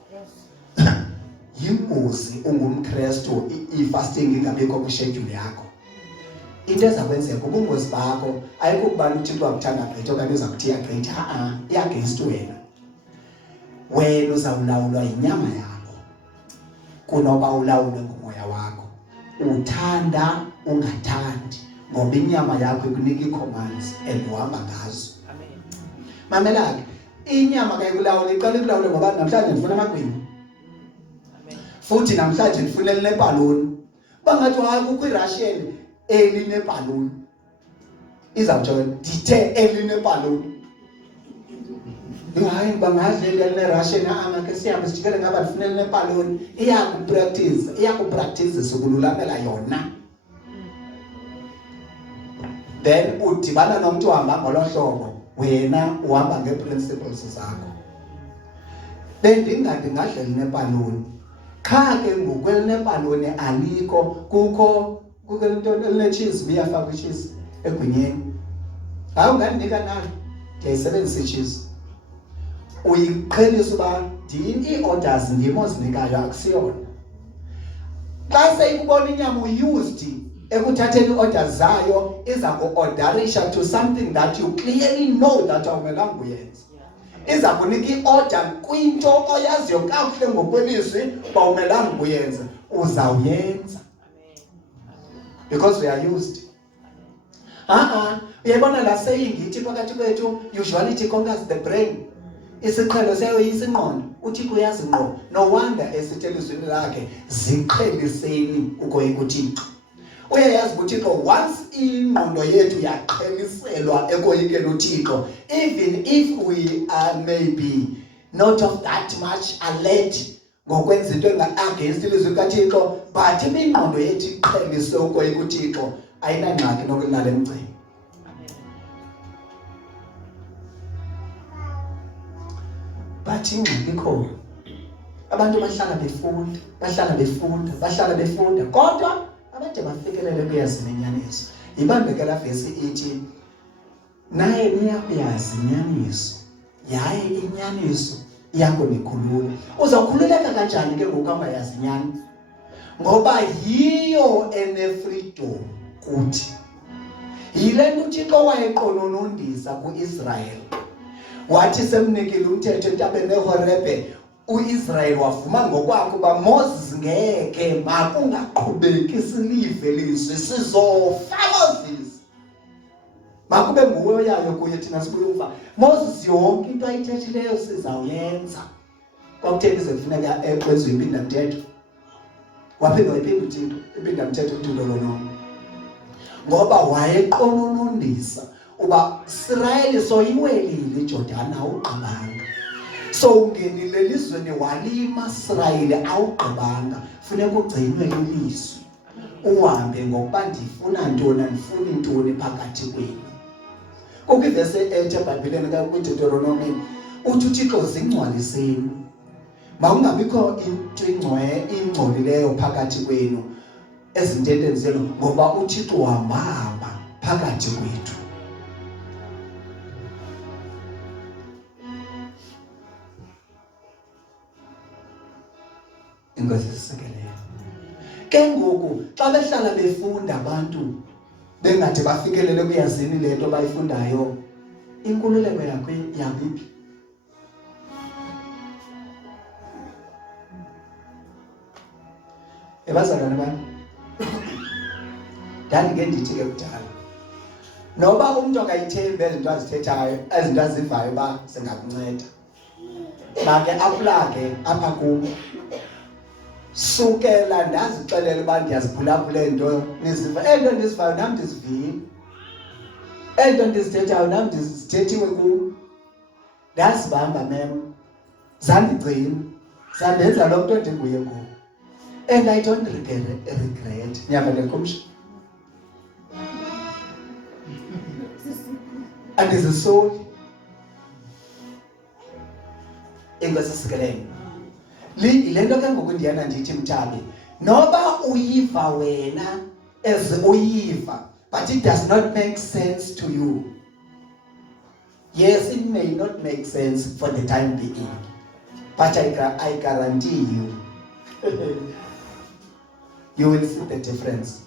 Yingozi ungumKristu i-fasting ingabikho kwi-schedule yakho. Into ezakwenzeka ubungozi bakho ayikho ukubana uThixo akuthanda gqithi okanye uza kuthiya gqithi i-against wena. Wena uzawulawulwa yinyama yakho kunoba ulawulwe ngumoya wakho. Uthanda ungathandi ngoba inyama yakho ikunika ii-commands and uhamba ngazo. Amen. Mamela ke inyama kayikulawula iqala ikulawule ngoba namhlanje ndifuna amagwinya. Futhi namhlanje ndifuna elinebhaloni bangathi hayi kukho iRussian elinebhaloni izawutsho ndithe elinebhaloni hayi bangadle elineRussian angake sihambe sijikele ngaba ndifuna elinebhaloni iyakupractice ukululamela yona then udibana nomuntu ohamba ngolo hlobo wena uhamba ngeeprinciples zakho bendingathi ngadleli nepaloni qha ke ngokwelinepaloni alikho kukho into eline-cheese biyafaka i-cheese egwinyeni. Hayi ungandinika nayo ndiyayisebenzisa i-cheese. Uyiqhelisa uba ii-orders ndim ozinikayo akusiyona. Xa seyikubona inyama uyused ekuthatheni i-orders zayo iza ku-orderisha to something that you clearly know that awumelanga uyenza. Iza kunika i-order kwinto oyaziyo kakuhle ngokwelizwi bawumelanga uyenza, uzawuyenza because we are used. Uyabona la saying ithi phakathi kwethu usuality conquers the brain. Isiqhelo sayo isingqondo, uThixo uyazi ngqo. No wonder esithi elizwini lakhe ziqheliseni ukoyika uThixo. Uyayazi uThixo once ingqondo yethu yaqheliselwa ekoyikeni uThixo, even if we are maybe not of that much alert ngokwenza into against ilizwi likaThixo, but ingqondo yethu iqhelise ukoyika uThixo, ayinangxaki nokulala emgceni. But ingxaki ikhona. Abantu bahlala befunda, kodwa abade bafikelele kuyazi nenyaniso. Ibambekela vesi ithi naye niyakuyazi inyaniso, yaye inyaniso iyakunikhulula. Uzawukhululeka kanjani ke ngokuhamba yazi inyani? Ngoba yiyo ene-freedom kuthi. Yile nto uThixo wayeqononondisa ku-Israyeli. Wathi semnikile umthetho entabeni eHorebe, uIsrael wavuma ngokwakho uba Moses ngeke makungaqhubeki silive lizwi sizofa Moses. Makube nguwe oyayo kuye thina sibuye ufa. Moses yonke into ayithethileyo sizawuyenza. Kwakutheni ze kufuneka ekwenziwe impindamthetho. Waphinda wayiphinda uThixo impindamthetho kutulolono. Ngoba wayeqononondisa uba Israyeli soyiwelile iJordan awugqibanga. So ungenile elizweni walima Israyeli awugqibanga. Funeka ugcinwe lilizwi. Uhambe ngokuba ndifuna ntoni andifuni ntoni phakathi kwenu. Kukho ivesi ethe eBhayibhelini kwiDeuteronomy uthi uThixo zingcwaliseni. Makungabikho into ingcolileyo phakathi kwenu ezintenteni zenu ngoba uThixo uhamba phakathi kwethu. Inkosi isisekeleyo. Ke ngoku xa behlala befunda abantu bengathi bafikelele kuyazini le nto bayifundayo, inkululeko yakho yaphi? Ebazalwane bami, ndandike ndithi ke kudala noba umuntu akayithembi ezinto azithethayo, ezinto azivayo uba zingakunceda, make aplage apha kubo. Sukela ndazixelela uba ndiyaziphulaphula ento niziva, ento ndizivayo nam ndizivile, ento ndizithethayo nam ndizithethiwe kum. Ndazibamba mem, zandigcina, zandenza loo nto ndinguye ngoku. And I don't regret. Niyavele kumsho? Andizisoli. Inkosi isikelele. Le nto ke ngoku ndiyana ndithi Mthabi, noba uyiva wena as uyiva, but it does not make sense to you. Yes, it may not make sense for the time being, but I guarantee you, you will see the difference.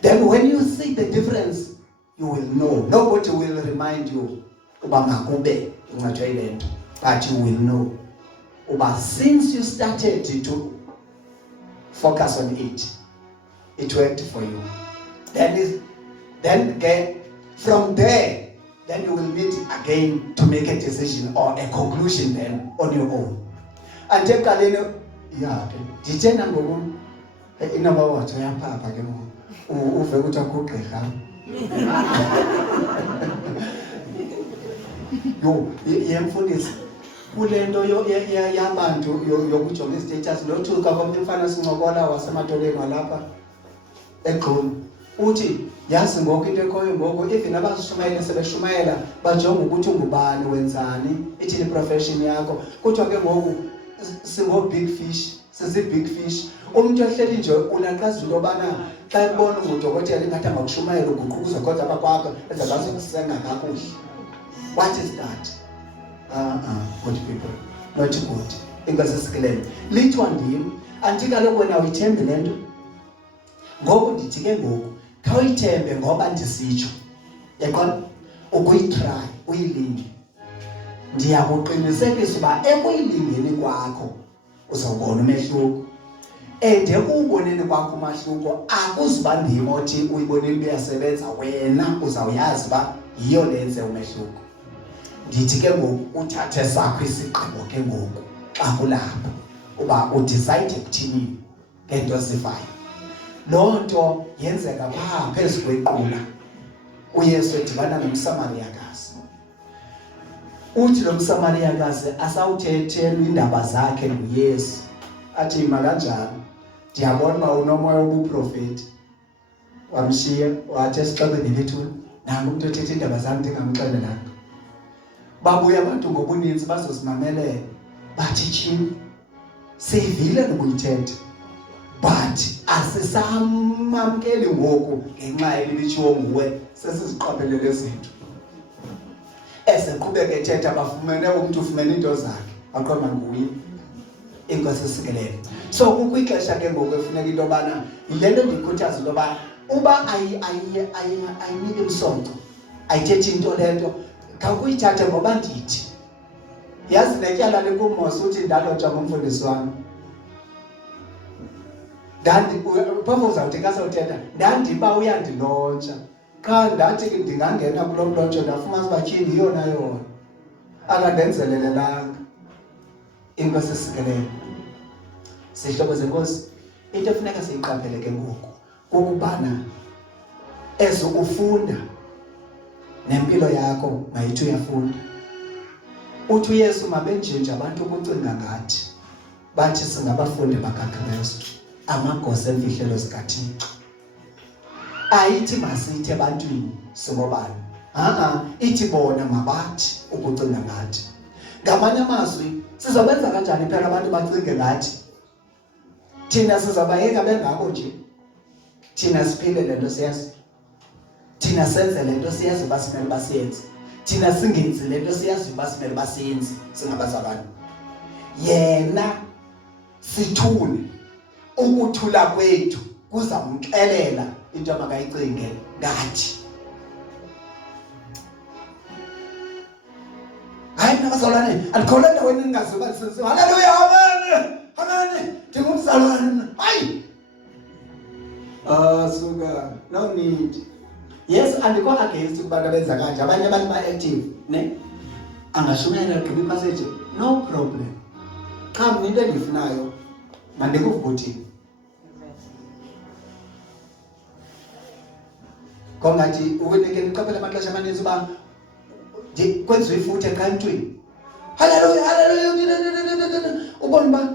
Then when you see the difference, you will know. Nobody will remind you, but you will know. But since you started to focus on it, it worked for you. Then again, from there, then you will need again to make a decision or a conclusion then on your own. And take a little, yeah, ditena ngoku inaba wathi uyaphapha ke ngoku uve ukuthi akugqirha. Yo, yemfundisi kule nto yabantu yokujonga istatus nothuka komnye umfana sincokola wasematoleni walapha eGqunu uthi yazi ngoku into ekhoyo ngoku even abashumayeli sebeshumayela bajonga ukuthi ungubani wenzani ithini profession yakho kuthiwa ke ngoku singo big fish sizi-big fish umuntu ehleli nje ulaqaza into yobana xa ebona ungudokotela ingathi angakushumayela uguqukuze kodwa abakwakho ezakwazi ukusenga kakuhle. What is that? Good people, not good. Inkosi esikelele lithiwa ndim anti kaloku wena uyithembe le nto ngoku ndithi ke ngoku khawuyithembe ngoba ndisitsho yaqona ukuyitry uyilinge ndiyakuqinisekisa uba ekuyilingeni kwakho uzawubona umehluko ede uboneni kwakho umahluko akuziba ndimo othi uyibonile uyasebenza wena uzawuyazi uba yiyo lenze umehluko. Ndithi ke ngoku uthathe sakho isigqibo ke ngoku xa kulapho uba udecide kuthini ngento zivayo. Loo nto yenzeka phaa phezu kwequla uYesu edibana nomsamariyakazi. Uthi lo msamariyakazi asawuthethelwa iindaba zakhe nguYesu athi ima kanjani ndiyabona uba unomoya wobuprofeti. Wamshiya wathi esixekweni lethuna nangu umntu othetha iindaba zam ndingamxelelanga. Babuya abantu ngobuninzi bazozimamelela bathi tyhini siyivile nobuyithetha but asisamamkeli ngoku ngenxa yelitshiwo nguwe sesiziqaphelele zethu. Eseqhubeka ethetha bafumene umntu ufumene into zakhe aqoma nguye. Inkosi esikelele. So kukwixesha ke ngoku efuneka into yobana yile nto ndiyikhuthaza into yoba uba ayinike msonto ayithethi into le nto khawuyithathe ngoba ndithi yazi netyala lenkomosi uthi ndalotshwa ngumfundisi wami phofu uzawuthi kasawuthetha ndandiba uyandilontsha qha ndathi ndingangena kulo mlontsho ndafumana uba tyhini yiyona yona akandenzelelelanga. Inkosi esikelele sihlobo zenkosi into efuneka siyiqaphele ke ngoku kukubana ezo ufunda nempilo yakho mayithi uyafunda. Uthi uYesu mabenjenje abantu ukucinga ngathi bathi singabafundi bakaKristu amagosa emfihlelo zikaThixo. Ayithi masithi ebantwini singobani ithi bona mabathi ukucinga ngathi. Ngamanye amazwi sizobenza kanjani phela abantu bacinge ngathi? Thina sizabayeka bengako nje. Thina siphile le nto siyazi. Thina senze le nto siyazi uba simele basiyenze. Thina singenzi le nto siyazi uba simele basiyenze singabazalwane. Yena sithule ukuthula kwethu kuzamxelela into amakayicinge ngathi. Hayi nabazalwane andikholwa endaweni ningaziba sisi. Haleluya amen. Amen. Ndingumzalwane. Hayi. Suka no need. Yes, andikho against kubantu abenza kanje. Abanye abantu ba-active ne angashumayela agqiba ipaseji no problem. Qha mna into endifunayo mandikuvuthini. Kongathi uweneke niqaphela amaxesha amaninzi uba kwenziwe ifuthe ekhantwini. Haleluya haleluya. Ubona uba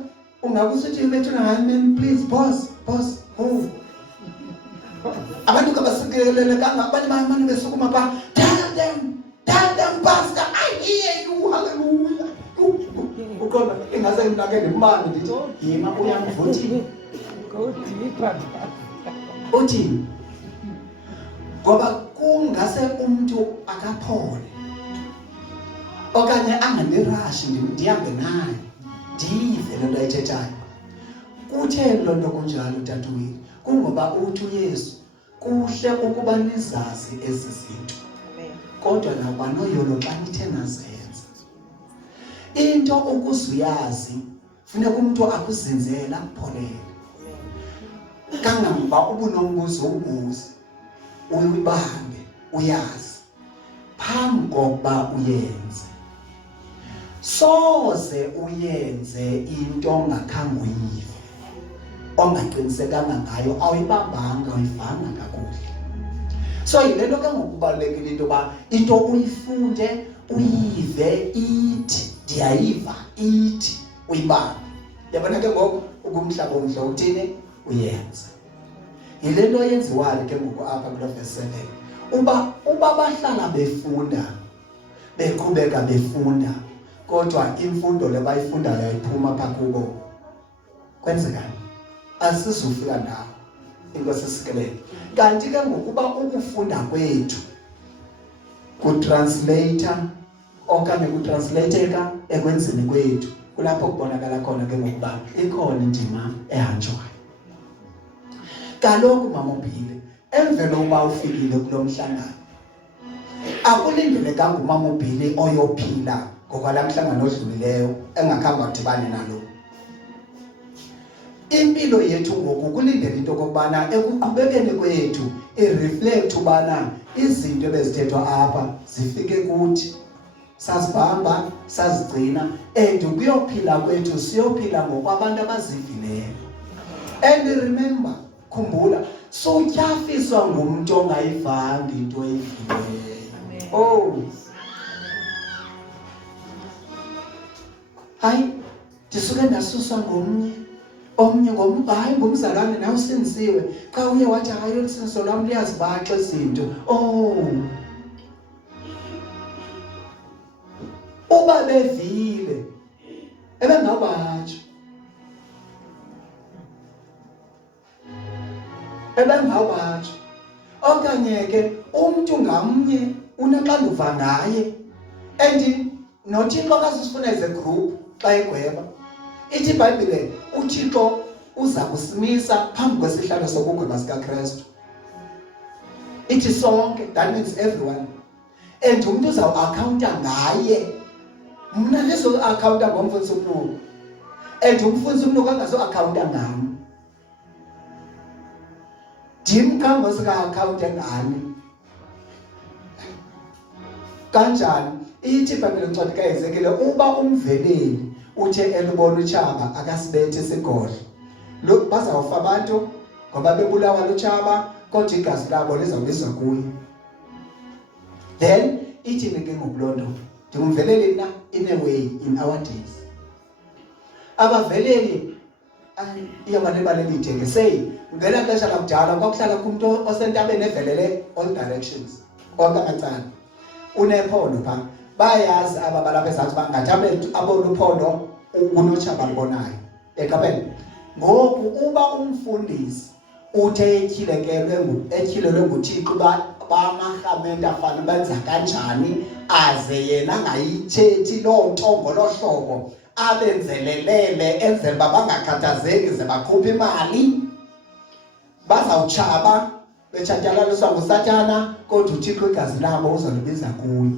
ungakusithi bethuna hayi man please pause hold. Abantu kabasikelele kangabanye abantu besukuma pha tell them pastor I hear you hallelujah. Uqonda ingase nginake ndimbane ndithi yima uyamvuthini. Go deeper. Uthini? Ngoba kungase umuntu akaphole okanye anganirashi ndihambe naye ndive le nto ayithethayo. Kutheni loo nto kunjalo tatwini? Kungoba uthi uYesu kuhle ukuba nizazi ezi zinto kodwa nabanoyolo xa nithe nazenza. Into ukuzuyazi funeka umuntu akuzinzela akupholele. Kangangoba ubunombuzo ubuze uyibambe uyazi phambi kokuba uyenze. Soze uyenze into ongakhange uyive ongaqinisekanga ngayo awuyibambanga uyivanga kakuhle. So yile nto ke ngokubalulekile into yoba into uyifunde uyive ithi ndiyayiva ithi uyibambe. Yabona ke ngoku ukumhlaba omhle uthini uyenze. yile nto yenziwayo ke ngoku apha kula verse 7. Uba bahlala befunda beqhubeka befunda kodwa imfundo le bayifundayo iphuma pha kubo, kwenzekani? Asizufika ndawo. Inkosi isikelele. Kanti ke ngokuba ukufunda kwethu kutranslator okanye kutranslateeka ekwenzeni kwethu, kulapho kubonakala khona ke ngokuba ikhona indima ehanjwayo. Kaloku mama uBhile, emvelo uba ufikile kulo mhlangano, akulindelekanga umama uBhile oyophila ngokwala mhlangano odlulileyo engakhamba kudibane nalo. Impilo yethu ngoku kulindele into okokubana ekuqhubekeni kwethu ireflect ubana izinto ebezithethwa apha zifike kuthi, sazibamba, sazigcina, and kuyophila kwethu siyophila ngokwabantu abazivileyo. And remember, khumbula, sotyafiswa ngumntu ongayivanga into eyivileyo. Oh, hayi, ndisuke ndasuswa omnye hayi ngumzalwane nawe usinisiwe, xa uye wathi hayi usinisiso lwam liyazibaxa izinto. Oh, uba bevile ebengawubatsho, okanye ke umntu ngamnye unaxanduva ngaye. And noThixo akasifuna as a group xa egweba. Ithi iBhayibhile uThixo uza kusimisa phambi kwesihlalo sokugweba sikaKristu. Ithi sonke, that means everyone. And umuntu uzawuakhawunta ngaye. Mna ndizoakhawunta ngomfundisi uMnuku. And umfundisi uMnuku angazoakhawunta ngami. Jim khango sika-akhawunte ngani. Kanjani? Ithi iBhayibhile encwadi kaHezekile, uba umveleli uthe elubona utshaba akasibethe isigodlo, bazawufa abantu ngoba bebulawa lutshaba, kodwa igazi labo lizawubizwa kuye. Then ithi ke ngokulonto ndingumveleli na in a way in our days. Abaveleli iyabalebale ke say ngela xesha lakudala kwakuhlala kumuntu osentabeni evelele all directions, konke amacala unephondo pha. Bayazi aba balapha ezantsi bangathi abonuphondo unotshaba lubonayo eqaphela. Ngoku uba umfundisi uthe etyhilelwe nguThixo bamarhamente afana benza kanjani, aze yena angayithethi loo nto ngolo hlobo, abenzelelele enzela uba bangakhathazeki ze bakhuphe imali, bazawutshaba betshatyalaliswa nguSathana, kodwa uThixo igazi labo uzalibiza kuye.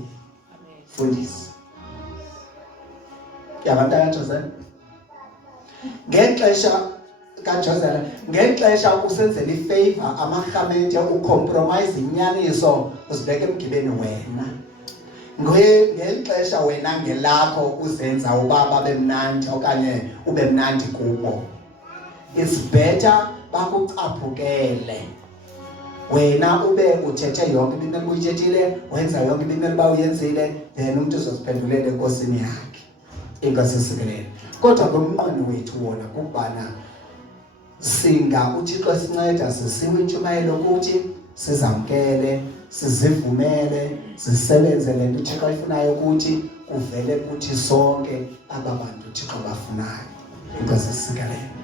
Fundisi yabantu kaJoseph ngexesha kaJoseph, ngexesha usenzela ifavor amarhamente, ucompromise inyaniso, uzibeka emgibeni wena. Ngexesha wena ngelakho uzenza uba babe mnandi okanye ube mnandi kubo. It's better bakucaphukele, wena ube uthethe yonke into ubuyithethile, wenza yonke into uba uyenzile, then umuntu uzoziphendulela enkosini yakhe. Inkosi isikelele. Kodwa ngomnqweno wethu wona kukubana uThixo esinceda sisiwe intshumayelo kuthi, sizamkele, sizivumele, sisebenze le nto uThixo ayifunayo kuthi, kuvele kuthi sonke aba bantu uThixo bafunayo. Inkosi isikelele.